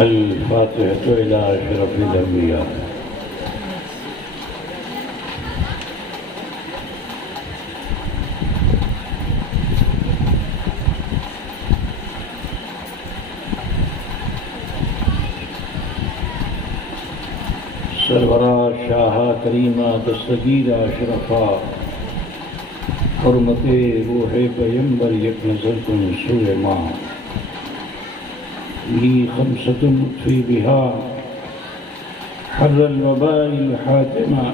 الفاتحة إلى أشرف الأنبياء سرورہ شاہا کریمہ دستگیر اشرفا حرمت روح پیمبر یک نظر کن سوء ماں لی خمسة نطفی بہا حر الوباء الحاتمہ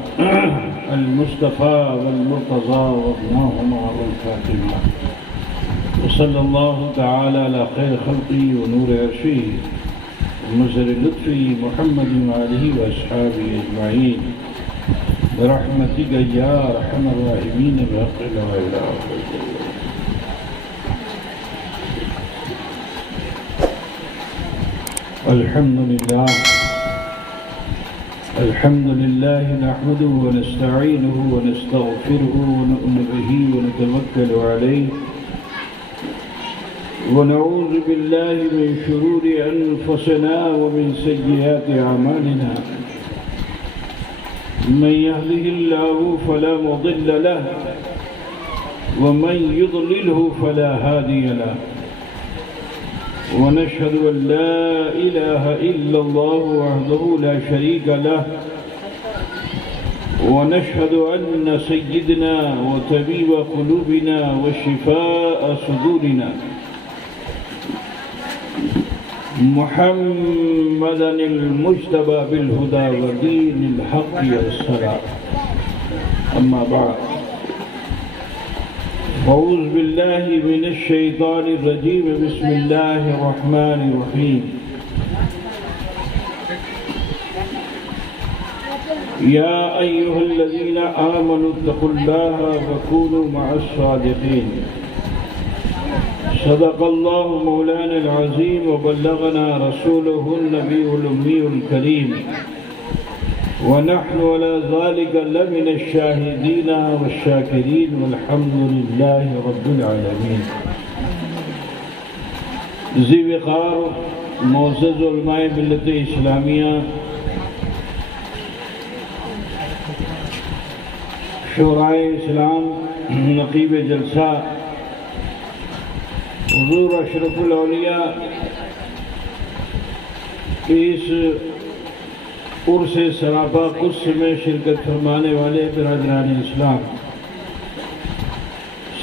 المصطفى والمرتضى وابناهما والفاطمہ وصلی اللہ تعالی علی خیر خلقی ونور عرشی ومظہر لطفی محمد وآلہ واصحابہ اجمعین برحمتک یا ارحم الراحمین بحق لا الہ الا اللہ. الحمد لله نحمده ونستعينه ونستغفره ونؤمن به ونتوكل عليه ونعوذ بالله من شرور أنفسنا ومن سيئات أعمالنا من يهده الله فلا مضل له ومن يضلله فلا هادي له ونشهد أن لا إله إلا الله وحده لا شريك له ونشهد أن سيدنا وطبيب قلوبنا وشفاء صدورنا محمدا المجتبى بالهدى ودين الحق والسلام. أما بعد أعوذ بالله من الشيطان الرجيم بسم الله الرحمن الرحيم. يا أيها الذين آمنوا اتقوا الله وكونوا مع الصادقين. صدق الله مولانا العظيم وبلغنا رسوله النبي الأمي الكريم ونحن على ذلك لمن الشاهدين والشاكرين والحمد لله رب العالمين. ذی وقار معزز علماء ملت اسلامیہ، شورائے اسلام، نقیب جلسہ، حضور اشرف الاولیاء اس عرس سراپا قدس میں شرکت فرمانے والے برادران اسلام،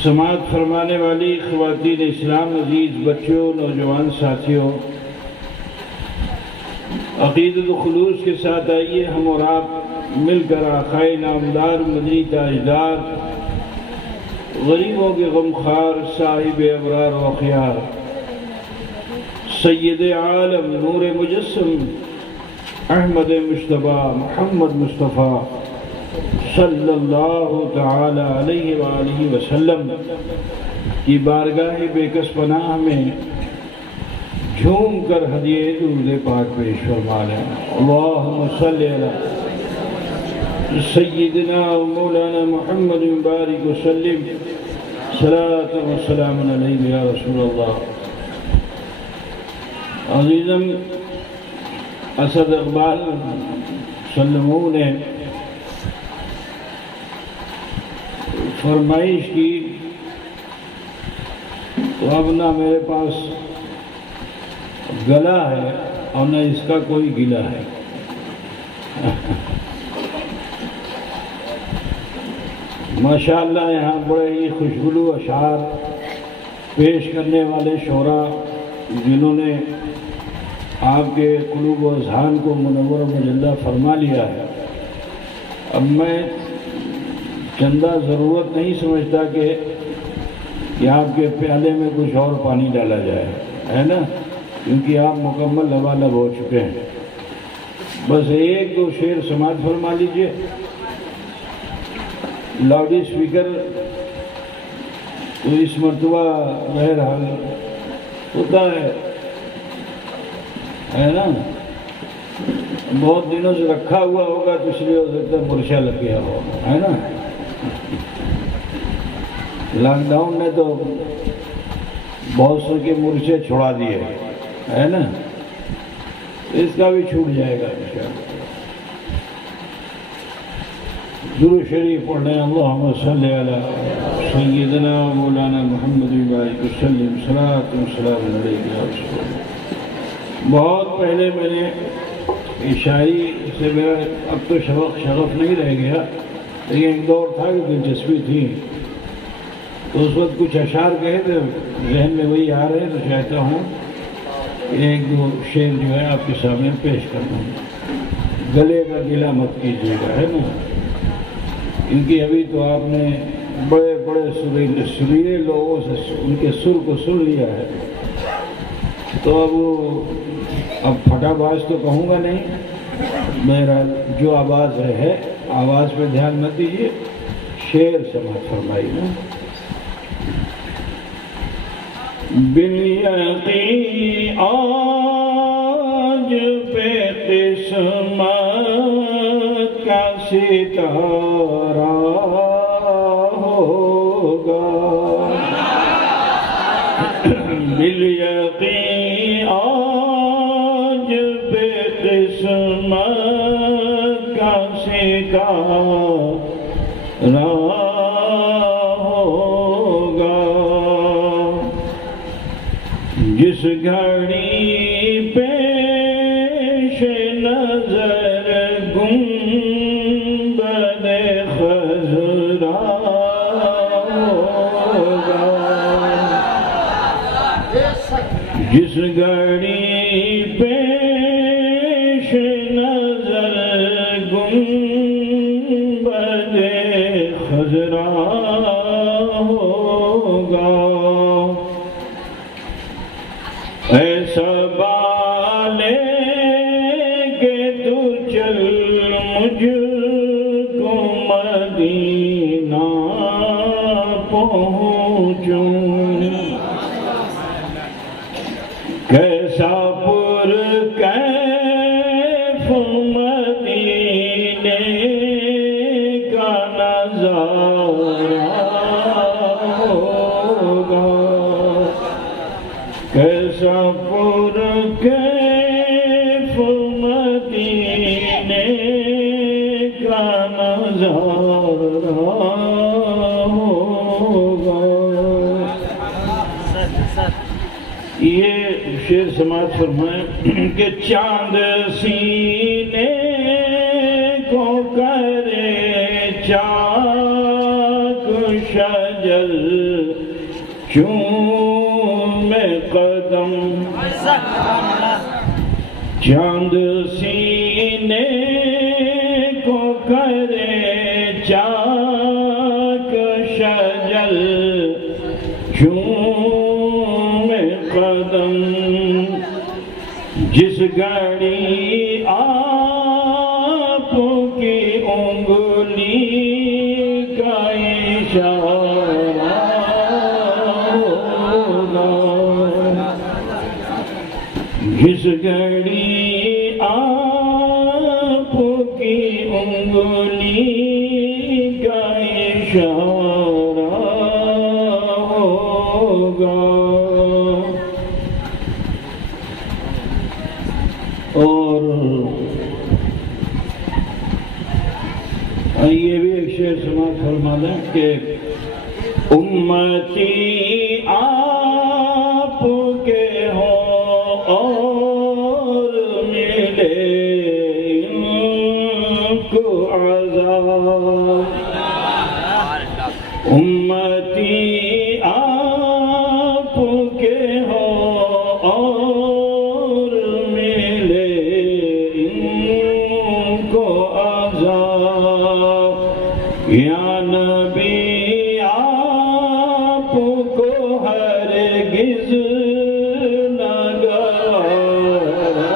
سماعت فرمانے والی خواتین اسلام، عزیز بچوں، نوجوان ساتھیوں، عقیدت و خلوص کے ساتھ آئیے ہم اور آپ مل کر آقائے نامدار، مدنی تاجدار، غریبوں کے غمخوار، صاحب ابرار و اخیار، سید عالم نور مجسم احمد مجتبی محمد مصطفیٰ صلی اللہ تعالی علیہ وآلہ وسلم کی بارگاہ بے کس پناہ میں جھوم کر ہدیہ درود پاک پیش فرما لیں. اللہم صلی علی سیدنا و مولانا محمد بارک وسلم صلاۃ و سلام علیہ یا رسول اللہ. عزیزم اسد اقبال سلموں نے فرمائش کی تو اب نہ میرے پاس گلا ہے اور نہ اس کا کوئی گلا ہے. ماشاءاللہ یہاں بڑے ہی خوشگلو اشعار پیش کرنے والے شعراء جنہوں نے آپ کے قلوب و اذہان کو منور و مجلہ فرما لیا ہے. اب میں چندہ ضرورت نہیں سمجھتا کہ آپ کے پیالے میں کچھ اور پانی ڈالا جائے، ہے نا، کیونکہ آپ مکمل لبالب ہو چکے ہیں. بس ایک دو شعر سماعت فرما لیجئے. لاؤڈ اسپیکر تو اس مرتبہ بہرحال ہوتا ہے نا، بہت دنوں سے رکھا ہوا ہوگا تو اس لیے ہو سکتا ہے مرشا لگ گیا ہو، ہے نا. لاک ڈاؤن نے تو بہت سے کے مرچے چھوڑا دیے، ہے نا. اس کا بھی چھوٹ جائے گا انشاءاللہ۔ درود شریف پڑھنے اللہم صلی علی سیدنا مولانا محمد وبارک وسلم صلاۃ و سلام علیک یا رسول اللہ۔ بہت پہلے میں نے عشائی سے میرا اب تو شغف نہیں رہ گیا، لیکن ایک دور تھا کہ دلچسپی تھی، تو اس وقت کچھ اشعار کہے تھے، ذہن میں وہی آ رہے ہیں، تو چاہتا ہوں ایک دو شعر جو ہے آپ کے سامنے پیش کر دوں۔ گلے کا گلہ مت کیجیے گا، ہے نا، کیونکہ ابھی تو آپ نے بڑے بڑے سریلے لوگوں سے ان کے سر کو سن لیا ہے، تو اب پھٹا باز تو کہوں گا نہیں، میرا جو آواز ہے آواز پہ دھیان مت دیجیے، شعر سماعت فرمائی نا۔ بالیقین آج پہ قسمت کا ستارہ ہوگا، بالیقین آج پہ قسمت کا ستارہ ہوگا، جس گھڑی پیش نظر گنبد خضرا ہوگا، جس گھڑی پیش نظر گنبد خضرا ہوگا، ایسا بالے کہ تو چل مجھ کو مدینہ پہنچوں، کیسا پر کیف مدینے کا نظارہ ہوگا، کیسا پر کیف مدینے کا نظارہ ہوگا۔ یہ شعر سماعت فرمائیں کہ چاند سینے کو کرے چاک شجر چوم قدم، چاند سینے کو کرے چاک شجر چوم قدم، جس گھڑی آپ کی انگلی کا اشارہ ہوگا، جس گھڑی آپ کی انگلی کا اشارہ ہوگا، اور یہ بھی ایک شعر سماعت فرما دیں کہ امتی آپ کے ہوں اور ملے ان کو عذاب، امتی آپ کے ہوں اور ملے ان کو عذاب، یا نبی آپ کو ہرگز نہ گوارا،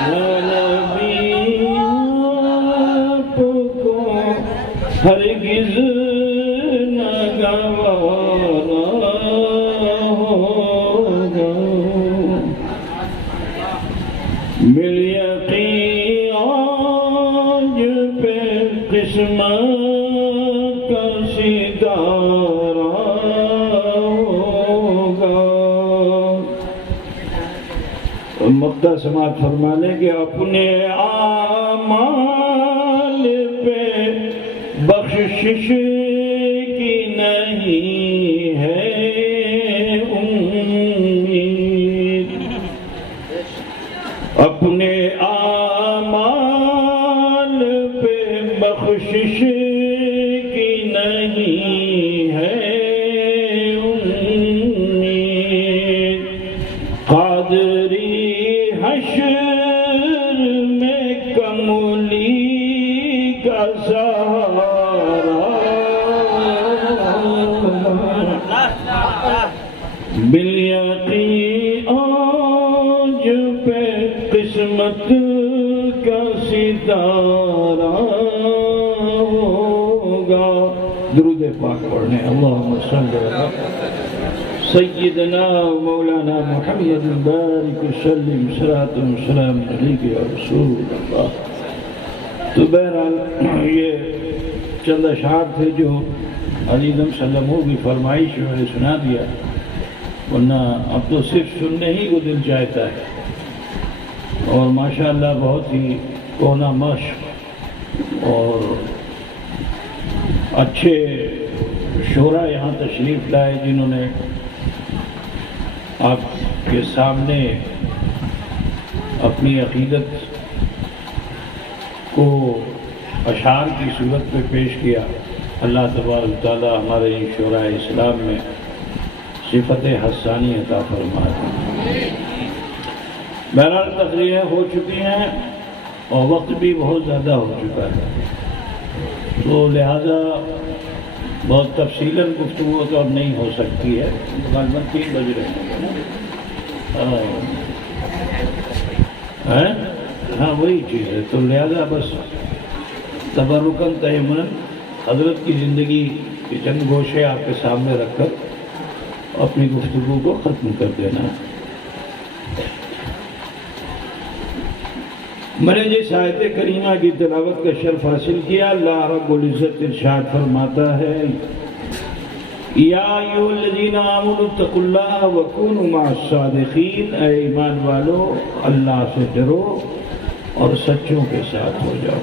یا نبی آپ کو ہرگز نہ گوارا ہوگا، بالیقین آج پہ قسمت کا ستارہ ہوگا، نقطہ سماعت فرمانے کہ اپنے اعمال پہ بخشش کی نہیں ہے امید، اپنے اعمال پہ بخشش کی نہیں ہے امید، قادری حشر میں کملی کا سہارا، بالیقین آج پہ قسمت کا ستارہ ہوگا۔ درود پاک پڑھنے، اللہم صلی علی سیدنا مولانا محمد بارک وسلم صلاۃ و سلام علیک یا رسول اللہ۔ تو بہرحال یہ چند اشعار تھے جو علی صلی اللہ علیہ وسلم کی فرمائش میں نے سنا دیا، ورنہ اب تو صرف سننے ہی کو دل چاہتا ہے۔ اور ماشاءاللہ بہت ہی کونا مشق اور اچھے شعراء یہاں تشریف لائے، جنہوں نے آپ کے سامنے اپنی عقیدت کو اشعار کی صورت میں پیش کیا۔ اللہ تبارک و تعالی ہمارے ان شعراء اسلام میں صفت حسانی عطا فرمائے۔ بہرحال تقریریں ہو چکی ہیں اور وقت بھی بہت زیادہ ہو چکا ہے، تو لہذا بہت تفصیلاً گفتگو تو اب نہیں ہو سکتی ہے، غالباً 3 بج رہے ہیں۔ ہاں وہی چیز ہے، تو لہذا بس تبرکاً تیمناً حضرت کی زندگی کے چند گوشے آپ کے سامنے رکھ کر اپنی گفتگو کو ختم کر دینا۔ میں نے جس آیت کریمہ کی تلاوت کا شرف حاصل کیا، اللہ رب العزت ارشاد فرماتا ہے، یا ایھا الذین آمنوا اتقوا اللہ وکونوا مع الصادقین، اے ایمان والو اللہ سے ڈرو اور سچوں کے ساتھ ہو جاؤ۔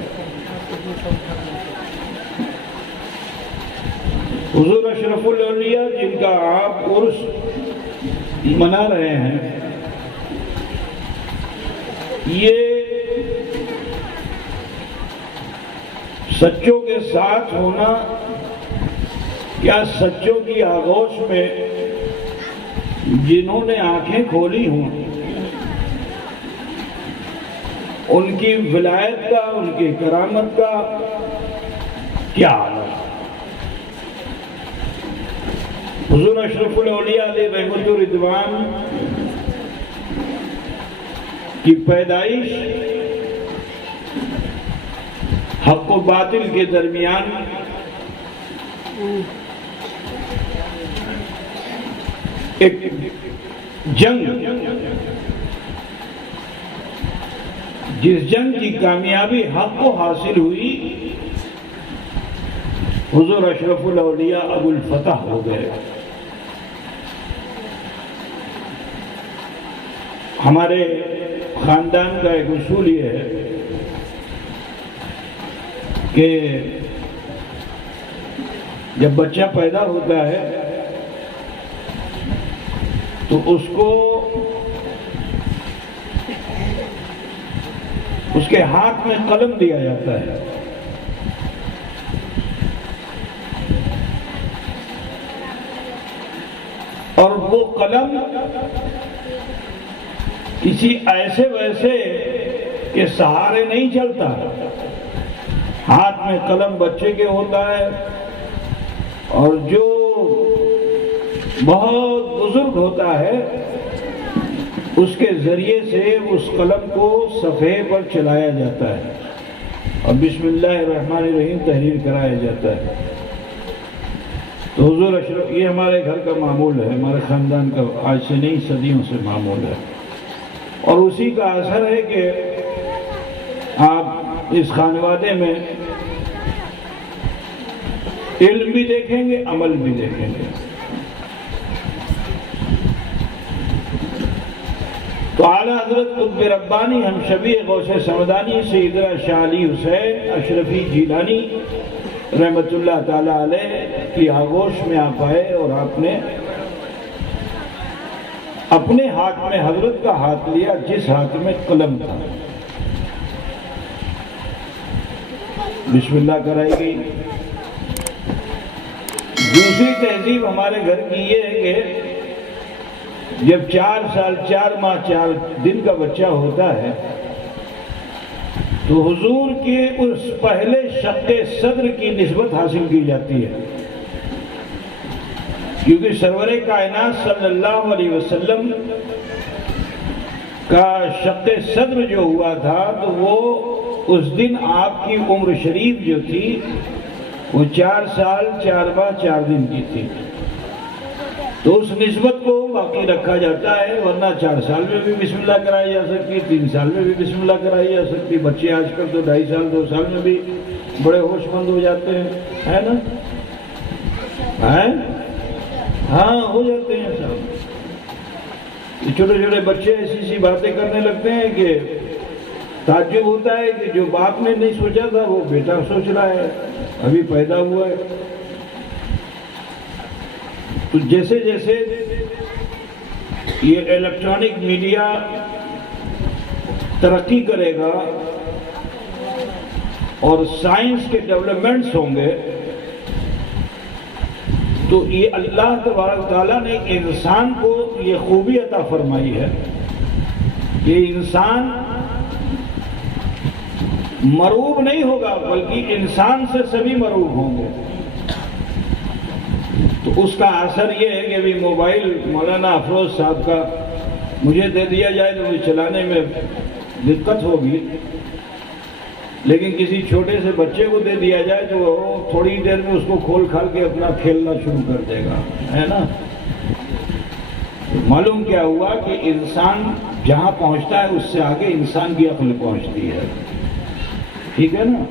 حضور اشرف الاولیاء جن کا آپ عرس منا رہے ہیں، یہ سچوں کے ساتھ ہونا کیا سچوں کی آغوش میں جنہوں نے آنکھیں کھولی ہوں، ان کی ولایت کا، ان کی کرامت کا کیا عالم۔ حضور اشرف الاولیاء علیہ رحمت و رضوان کی پیدائش حق و باطل کے درمیان ایک جنگ، جس جنگ کی کامیابی حق کو حاصل ہوئی، حضور اشرف الاولیاء ابو الفتح ہو گئے۔ ہمارے خاندان کا ایک اصول یہ ہے کہ جب بچہ پیدا ہوتا ہے تو اس کو اس کے ہاتھ میں قلم دیا جاتا ہے، اور وہ قلم کسی ایسے ویسے کے سہارے نہیں چلتا، ہاتھ میں قلم بچے کے ہوتا ہے، اور جو بہت بزرگ ہوتا ہے اس کے ذریعے سے اس قلم کو صفحے پر چلایا جاتا ہے اور بسم اللہ الرحمن الرحیم تحریر کرایا جاتا ہے۔ تو حضور اشرف، یہ ہمارے گھر کا معمول ہے، ہمارے خاندان کا آج سے نہیں صدیوں سے معمول ہے، اور اسی کا اثر ہے کہ آپ اس خانوادے میں علم بھی دیکھیں گے، عمل بھی دیکھیں گے۔ تو اعلیٰ حضرت قطب ربانی ہم شبیہ غوث سمدانی سیدنا شاہ علی حسین اشرفی جیلانی رحمت اللہ تعالیٰ علیہ کی آغوش میں آپ آئے اور آپ نے اپنے ہاتھ میں حضرت کا ہاتھ لیا جس ہاتھ میں قلم تھا. بسم اللہ کرائی گئی. دوسری تہذیب ہمارے گھر کی یہ ہے کہ جب 4 سال 4 ماہ 4 دن کا بچہ ہوتا ہے تو حضور کے اس پہلے شق صدر کی نسبت حاصل کی جاتی ہے، کیونکہ سرور کائنات صلی اللہ علیہ وسلم کا شق صدر جو ہوا تھا تو وہ اس دن آپ کی عمر شریف جو تھی وہ 4 سال 4 ماہ 4 دن کی تھی. تو اس نسبت کو باقی رکھا جاتا ہے، ورنہ 4 سال میں بھی بسم اللہ کرائی جا سکتی، 3 سال میں بھی بسم اللہ کرائی جا سکتی. بچے آج کل تو 2.5 سال 2 سال میں بھی بڑے ہوش مند ہو جاتے ہیں، ہے نا؟ ہاں ہو جاتے ہیں صاحب. چھوٹے چھوٹے بچے ایسی سی باتیں کرنے لگتے ہیں کہ تعجب ہوتا ہے کہ جو باپ نے نہیں سوچا تھا وہ بیٹا سوچ رہا ہے، ابھی پیدا ہوا ہے. تو جیسے جیسے یہ الیکٹرانک میڈیا ترقی کرے گا اور سائنس کے ڈیولپمنٹس ہوں گے تو یہ اللہ تبارک تعالیٰ نے انسان کو یہ خوبی عطا فرمائی ہے کہ انسان مرعوب نہیں ہوگا بلکہ انسان سے سبھی مرعوب ہوں گے. تو اس کا اثر یہ ہے کہ ابھی موبائل مولانا افروز صاحب کا مجھے دے دیا جائے تو مجھے چلانے میں دقت ہوگی، لیکن کسی چھوٹے سے بچے کو دے دیا جائے تو وہ تھوڑی دیر میں اس کو کھول کھال کے اپنا کھیلنا شروع کر دے گا، ہے نا؟ معلوم کیا ہوا کہ انسان جہاں پہنچتا ہے اس سے آگے انسان کی عقل پہنچتی ہے. ٹھیک ہے نا؟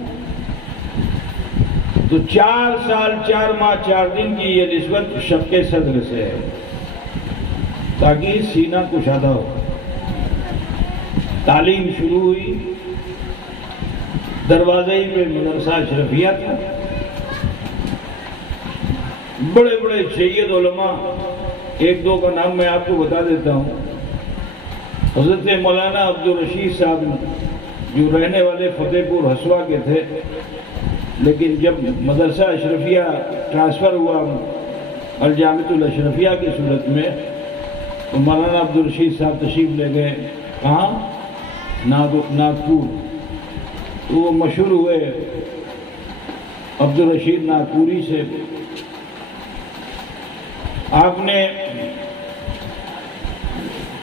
تو 4 سال 4 ماہ 4 دن کی یہ نسبت شق صدر سے ہے تاکہ سینہ کشادہ ہو. تعلیم شروع ہوئی، دروازے پہ مدرسہ اشرفیہ تھا. بڑے بڑے سید علماء، 1-2 کا نام میں آپ کو بتا دیتا ہوں. حضرت مولانا عبدالرشید صاحب جو رہنے والے فتح پور ہسوا کے تھے، لیکن جب مدرسہ اشرفیہ ٹرانسفر ہوا الجامعۃ الاشرفیہ کی صورت میں تو مولانا عبدالرشید صاحب تشریف لے گئے. کہاں؟ ناگپور. تو وہ مشہور ہوئے عبدالرشید ناگپوری سے. آپ نے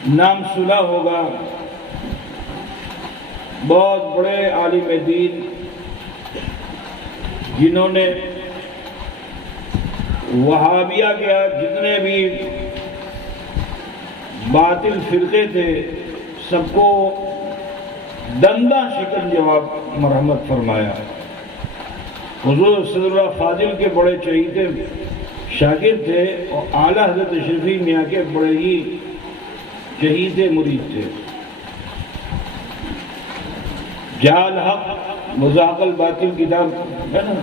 نام سنا ہوگا، بہت بڑے عالم دین جنہوں نے وہابیہ کے جتنے بھی باطل فرقے تھے سب کو دندہ شکن جواب مرحمت فرمایا. حضور صلی اللہ فاضل کے بڑے چہیتے شاگرد تھے اور اعلیٰ حضرت اشرفی میاں کے بڑے ہی چہیتے مرید تھے. جعل حق مذاق الباطل کتاب ہے نا،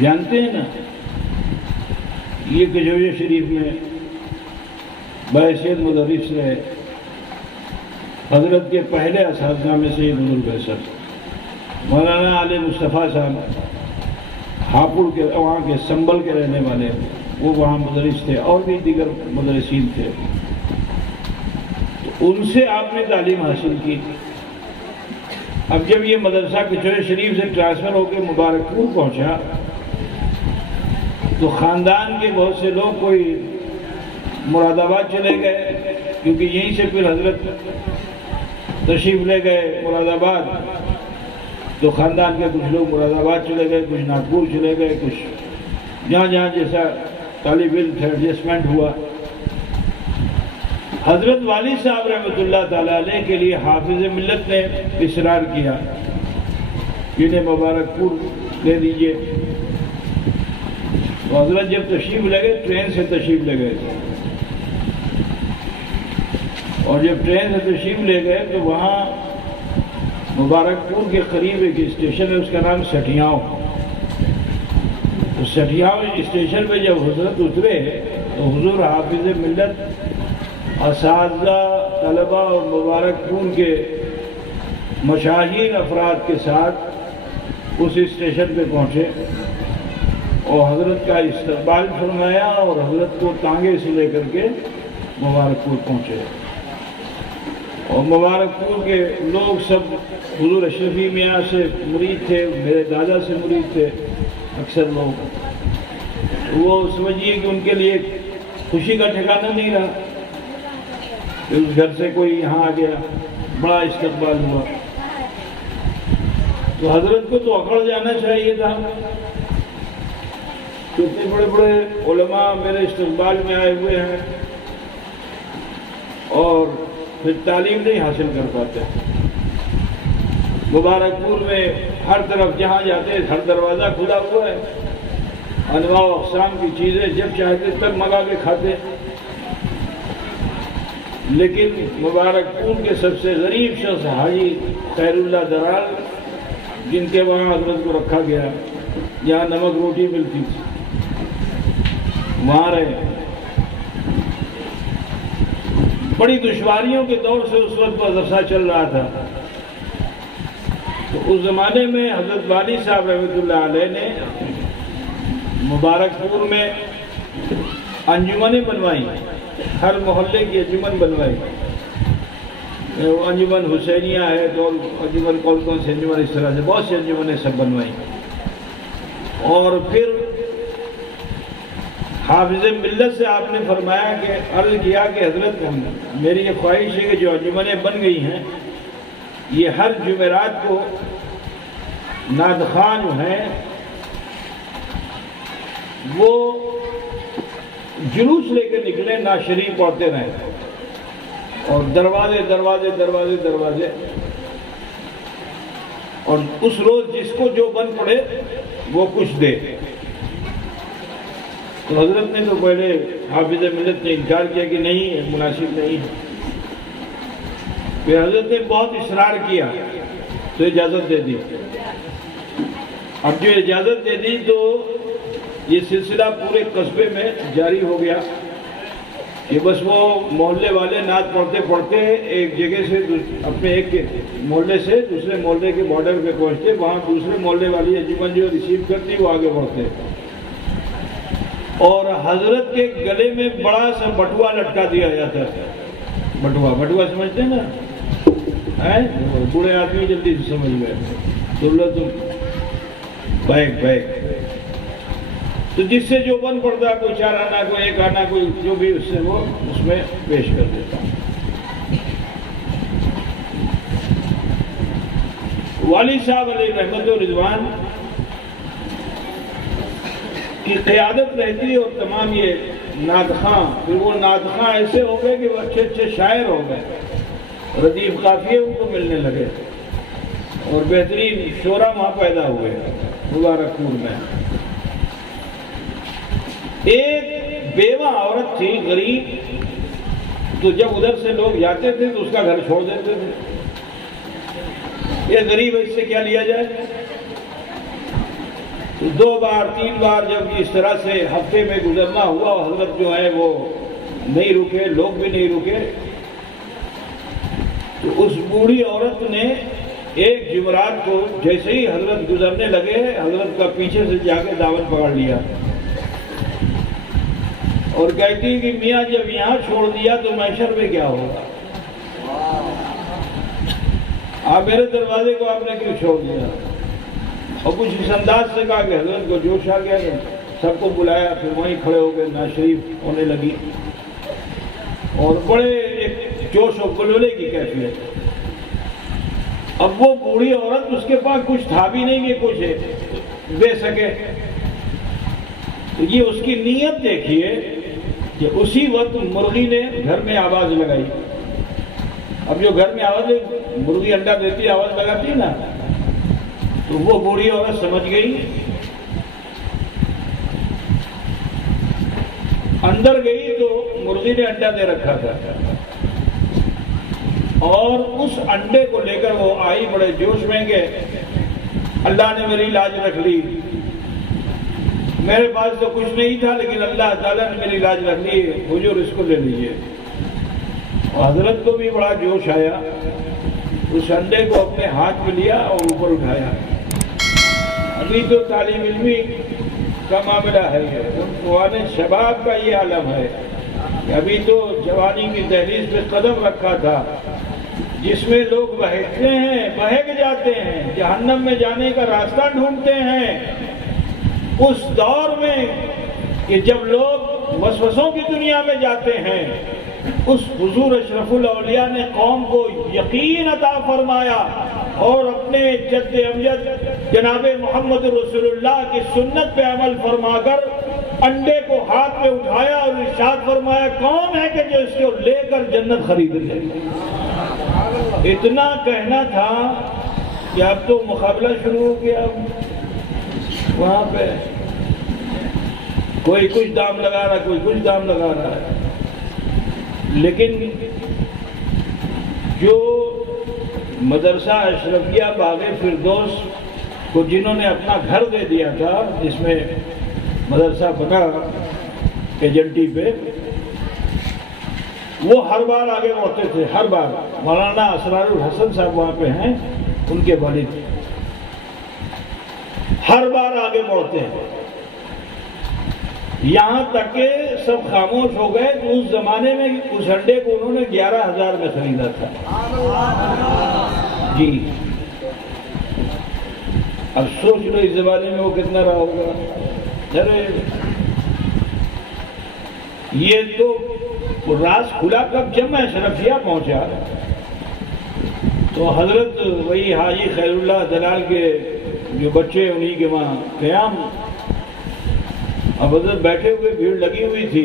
جانتے ہیں نا؟ یہ کجویہ شریف میں بحیثیت مدرس رہے. حضرت کے پہلے اساتذہ میں سے یہ بزرگ ہے سر. مولانا علی مصطفیٰ صاحب ہاپوڑ کے وہاں کے سنبل کے رہنے والے، وہ وہاں مدرس تھے اور بھی دیگر مدرسین تھے. تو ان سے آپ نے تعلیم حاصل کی. اب جب یہ مدرسہ کچوے شریف سے ٹرانسفر ہو کے مبارک پور پہنچا تو خاندان کے بہت سے لوگ کوئی مراد آباد چلے گئے، کیونکہ یہیں سے پھر حضرت تشریف لے گئے مراد آباد. تو خاندان کے کچھ لوگ مراد آباد چلے گئے، کچھ ناگپور چلے گئے، کچھ جہاں جہاں جیسا طالب علم تھا ایڈجسٹمنٹ ہوا. حضرت والد صاحب رحمۃ اللہ تعالیٰ علیہ کے لیے حافظ ملت نے اصرار کیا کہ انہیں مبارک پور دے دیجئے. تو حضرت جب تشریف لے گئے ٹرین سے تشریف لے گئے اور جب ٹرین سے تشریف لے گئے تو وہاں مبارک پور کے قریب ایک اسٹیشن ہے، اس کا نام سٹھیاؤں۔ تو سٹھیاؤں اسٹیشن پہ جب حضرت اترے تو حضور حافظ ملت، اساتذہ، طلبہ اور مبارک پور کے مشاہیر افراد کے ساتھ اس اسٹیشن پہ پہنچے اور حضرت کا استقبال فرمایا اور حضرت کو ٹانگے سے لے کر کے مبارک پور پہنچے۔ اور مبارک پور کے لوگ سب حضور اشرفی میاں سے مرید تھے، میرے دادا سے مرید تھے اکثر لوگ۔ وہ سمجھیے کہ ان کے لیے خوشی کا ٹھکانہ نہیں رہا کہ اس گھر سے کوئی یہاں آ گیا، بڑا استقبال ہوا۔ تو حضرت کو تو اکڑ جانا چاہیے تھا، اتنے بڑے بڑے علماء میرے استقبال میں آئے ہوئے ہیں اور پھر تعلیم نہیں حاصل کر پاتے۔ مبارک پور میں ہر طرف جہاں جاتے ہر دروازہ کھلا ہوا ہے، انواع و اقسام کی چیزیں جب چاہتے تب منگا کے کھاتے۔ لیکن مبارک پور کے سب سے غریب شخص حاجی خیر اللہ درال، جن کے وہاں حضرت کو رکھا گیا، جہاں نمک روٹی ملتی تھی، وہاں رہے۔ بڑی دشواریوں کے دور سے اس وقت مدرسہ چل رہا تھا۔ تو اس زمانے میں حضرت والی صاحب رحمۃ اللہ علیہ نے مبارک پور میں انجمنیں بنوائی، ہر محلے کی انجمن بنوائی۔ انجمن حسینیہ ہے تو انجمن کون سے انجمن، اس طرح سے بہت سی انجمنیں سب بنوائی۔ اور پھر حافظ ملت سے آپ نے فرمایا کہ عرض کیا کہ حضرت میری یہ خواہش ہے کہ جو انجمنیں بن گئی ہیں یہ ہر جمعرات کو نعت خوان ہیں وہ جلوس لے کے نکلے، نعت شریف پڑھتے رہیں اور دروازے دروازے دروازے دروازے، اور اس روز جس کو جو بن پڑے وہ کچھ دے۔ تو حضرت نے تو پہلے حافظ ملت نے انکار کیا کہ نہیں، مناسب نہیں ہے۔ پھر حضرت نے بہت اصرار کیا تو اجازت دے دی۔ اب جو اجازت دے دی تو یہ سلسلہ پورے قصبے میں جاری ہو گیا کہ بس وہ محلے والے نعت پڑھتے پڑھتے ایک جگہ سے اپنے ایک محلے سے دوسرے محلے کے بارڈر پہ پہنچتے، وہاں دوسرے محلے والی انجمن جو ریسیو کرتی وہ آگے بڑھتے، اور حضرت کے گلے میں بڑا سا بٹوا لٹکا دیا جاتا ہے۔ بٹوا سمجھتے ہیں نا، بوڑھے آدمی جلدی سے سمجھ گئے، تم بیگ تو جس سے جو بن پڑتا، کوئی 4 آنا، کوئی 1 آنا، کوئی جو بھی، اس سے وہ اس میں پیش کر دیتا۔ والی صاحب علیہ رحمت و رضوان کی قیادت رہتی اور تمام یہ نعت خواں، پھر وہ نعت خواں ایسے ہو گئے کہ وہ اچھے اچھے شاعر ہو گئے، ردیف قافیے ان کو ملنے لگے اور بہترین شعراء وہاں پیدا ہوئے مبارک پور میں۔ ایک بیوہ عورت تھی غریب، تو جب ادھر سے لوگ جاتے تھے تو اس کا گھر چھوڑ دیتے تھے، یہ غریب اس سے کیا لیا جائے۔ تو 2 بار 3 بار جب اس طرح سے ہفتے میں گزرنا ہوا، حضرت جو ہے وہ نہیں رکے، لوگ بھی نہیں رکے، تو اس بوڑھی عورت نے ایک جمعرات کو جیسے ہی حضرت گزرنے لگے، حضرت کا پیچھے سے جا کے دامن پکڑ لیا اور کہتی کہ میاں جب یہاں چھوڑ دیا تو محشر میں کیا ہوگا؟ آپ میرے دروازے کو آپ نے کیوں چھوڑ دیا؟ اور کچھ اس انداز سے کہا کہ حضرت کو جوش آ گیا، سب کو بلایا، پھر وہیں کھڑے ہو گئے، نعت شریف ہونے لگی اور بڑے ایک جوش و بلولے کی کیفیت۔ اب وہ بوڑھی عورت، اس کے پاس کچھ تھا بھی نہیں کہ کچھ دے سکے، تو یہ اس کی نیت دیکھیے کہ اسی وقت مرغی نے گھر میں آواز لگائی۔ اب جو گھر میں آواز، مرغی انڈا دیتی آواز لگاتی ہے نا، تو وہ بوڑھی عورت سمجھ گئی، اندر گئی تو مرغی نے انڈا دے رکھا تھا، اور اس انڈے کو لے کر وہ آئی بڑے جوش میں کہ اللہ نے میری لاج رکھ لی، میرے پاس تو کچھ نہیں تھا لیکن اللہ تعالیٰ نے میری لاج رکھ لی، حضور اس کو لے لیجئے۔ حضرت کو بھی بڑا جوش آیا، اس انڈے کو اپنے ہاتھ میں لیا اور اوپر اٹھایا۔ ابھی تو طالب علمی کا معاملہ ہے، جوان شباب کا یہ عالم ہے کہ ابھی تو جوانی کی دہلیز پہ قدم رکھا تھا، جس میں لوگ بہکتے ہیں، بہک جاتے ہیں، جہنم میں جانے کا راستہ ڈھونڈتے ہیں۔ اس دور میں کہ جب لوگ وسوسوں کی دنیا میں جاتے ہیں، اس حضور اشرف الاولیاء نے قوم کو یقین عطا فرمایا اور اپنے جد امجد جناب محمد رسول اللہ کی سنت پہ عمل فرما کر انڈے کو ہاتھ میں اٹھایا اور ارشاد فرمایا، کون ہے کہ جو اس کو لے کر جنت خرید لے؟ اتنا کہنا تھا کہ اب تو مقابلہ شروع ہو گیا، وہاں پہ کوئی کچھ دام لگا رہا ہے، کوئی کچھ دام لگا رہا ہے، لیکن جو مدرسہ اشرفیہ باغ فردوس کو جنہوں نے اپنا گھر دے دیا تھا، جس میں مدرسہ بنا ایجنٹی پہ، وہ ہر بار آگے بڑھتے تھے، ہر بار۔ مولانا اسرار الحسن صاحب وہاں پہ ہیں، ان کے والد ہر بار آگے بڑھتے ہیں، یہاں تک کہ سب خاموش ہو گئے۔ تو اس زمانے میں اس انڈے کو انہوں نے 11,000 میں خریدا تھا جی۔ اب سوچ لو اس زمانے میں وہ کتنا رہا ہوگا۔ ارے یہ تو راز کھلا کب جب میں اشرفیہ پہنچا تو حضرت وہی حاجی خیر اللہ دلال کے جو بچے انہی کے وہاں قیام، اب حضرت بیٹھے ہوئے، بھیڑ لگی ہوئی تھی،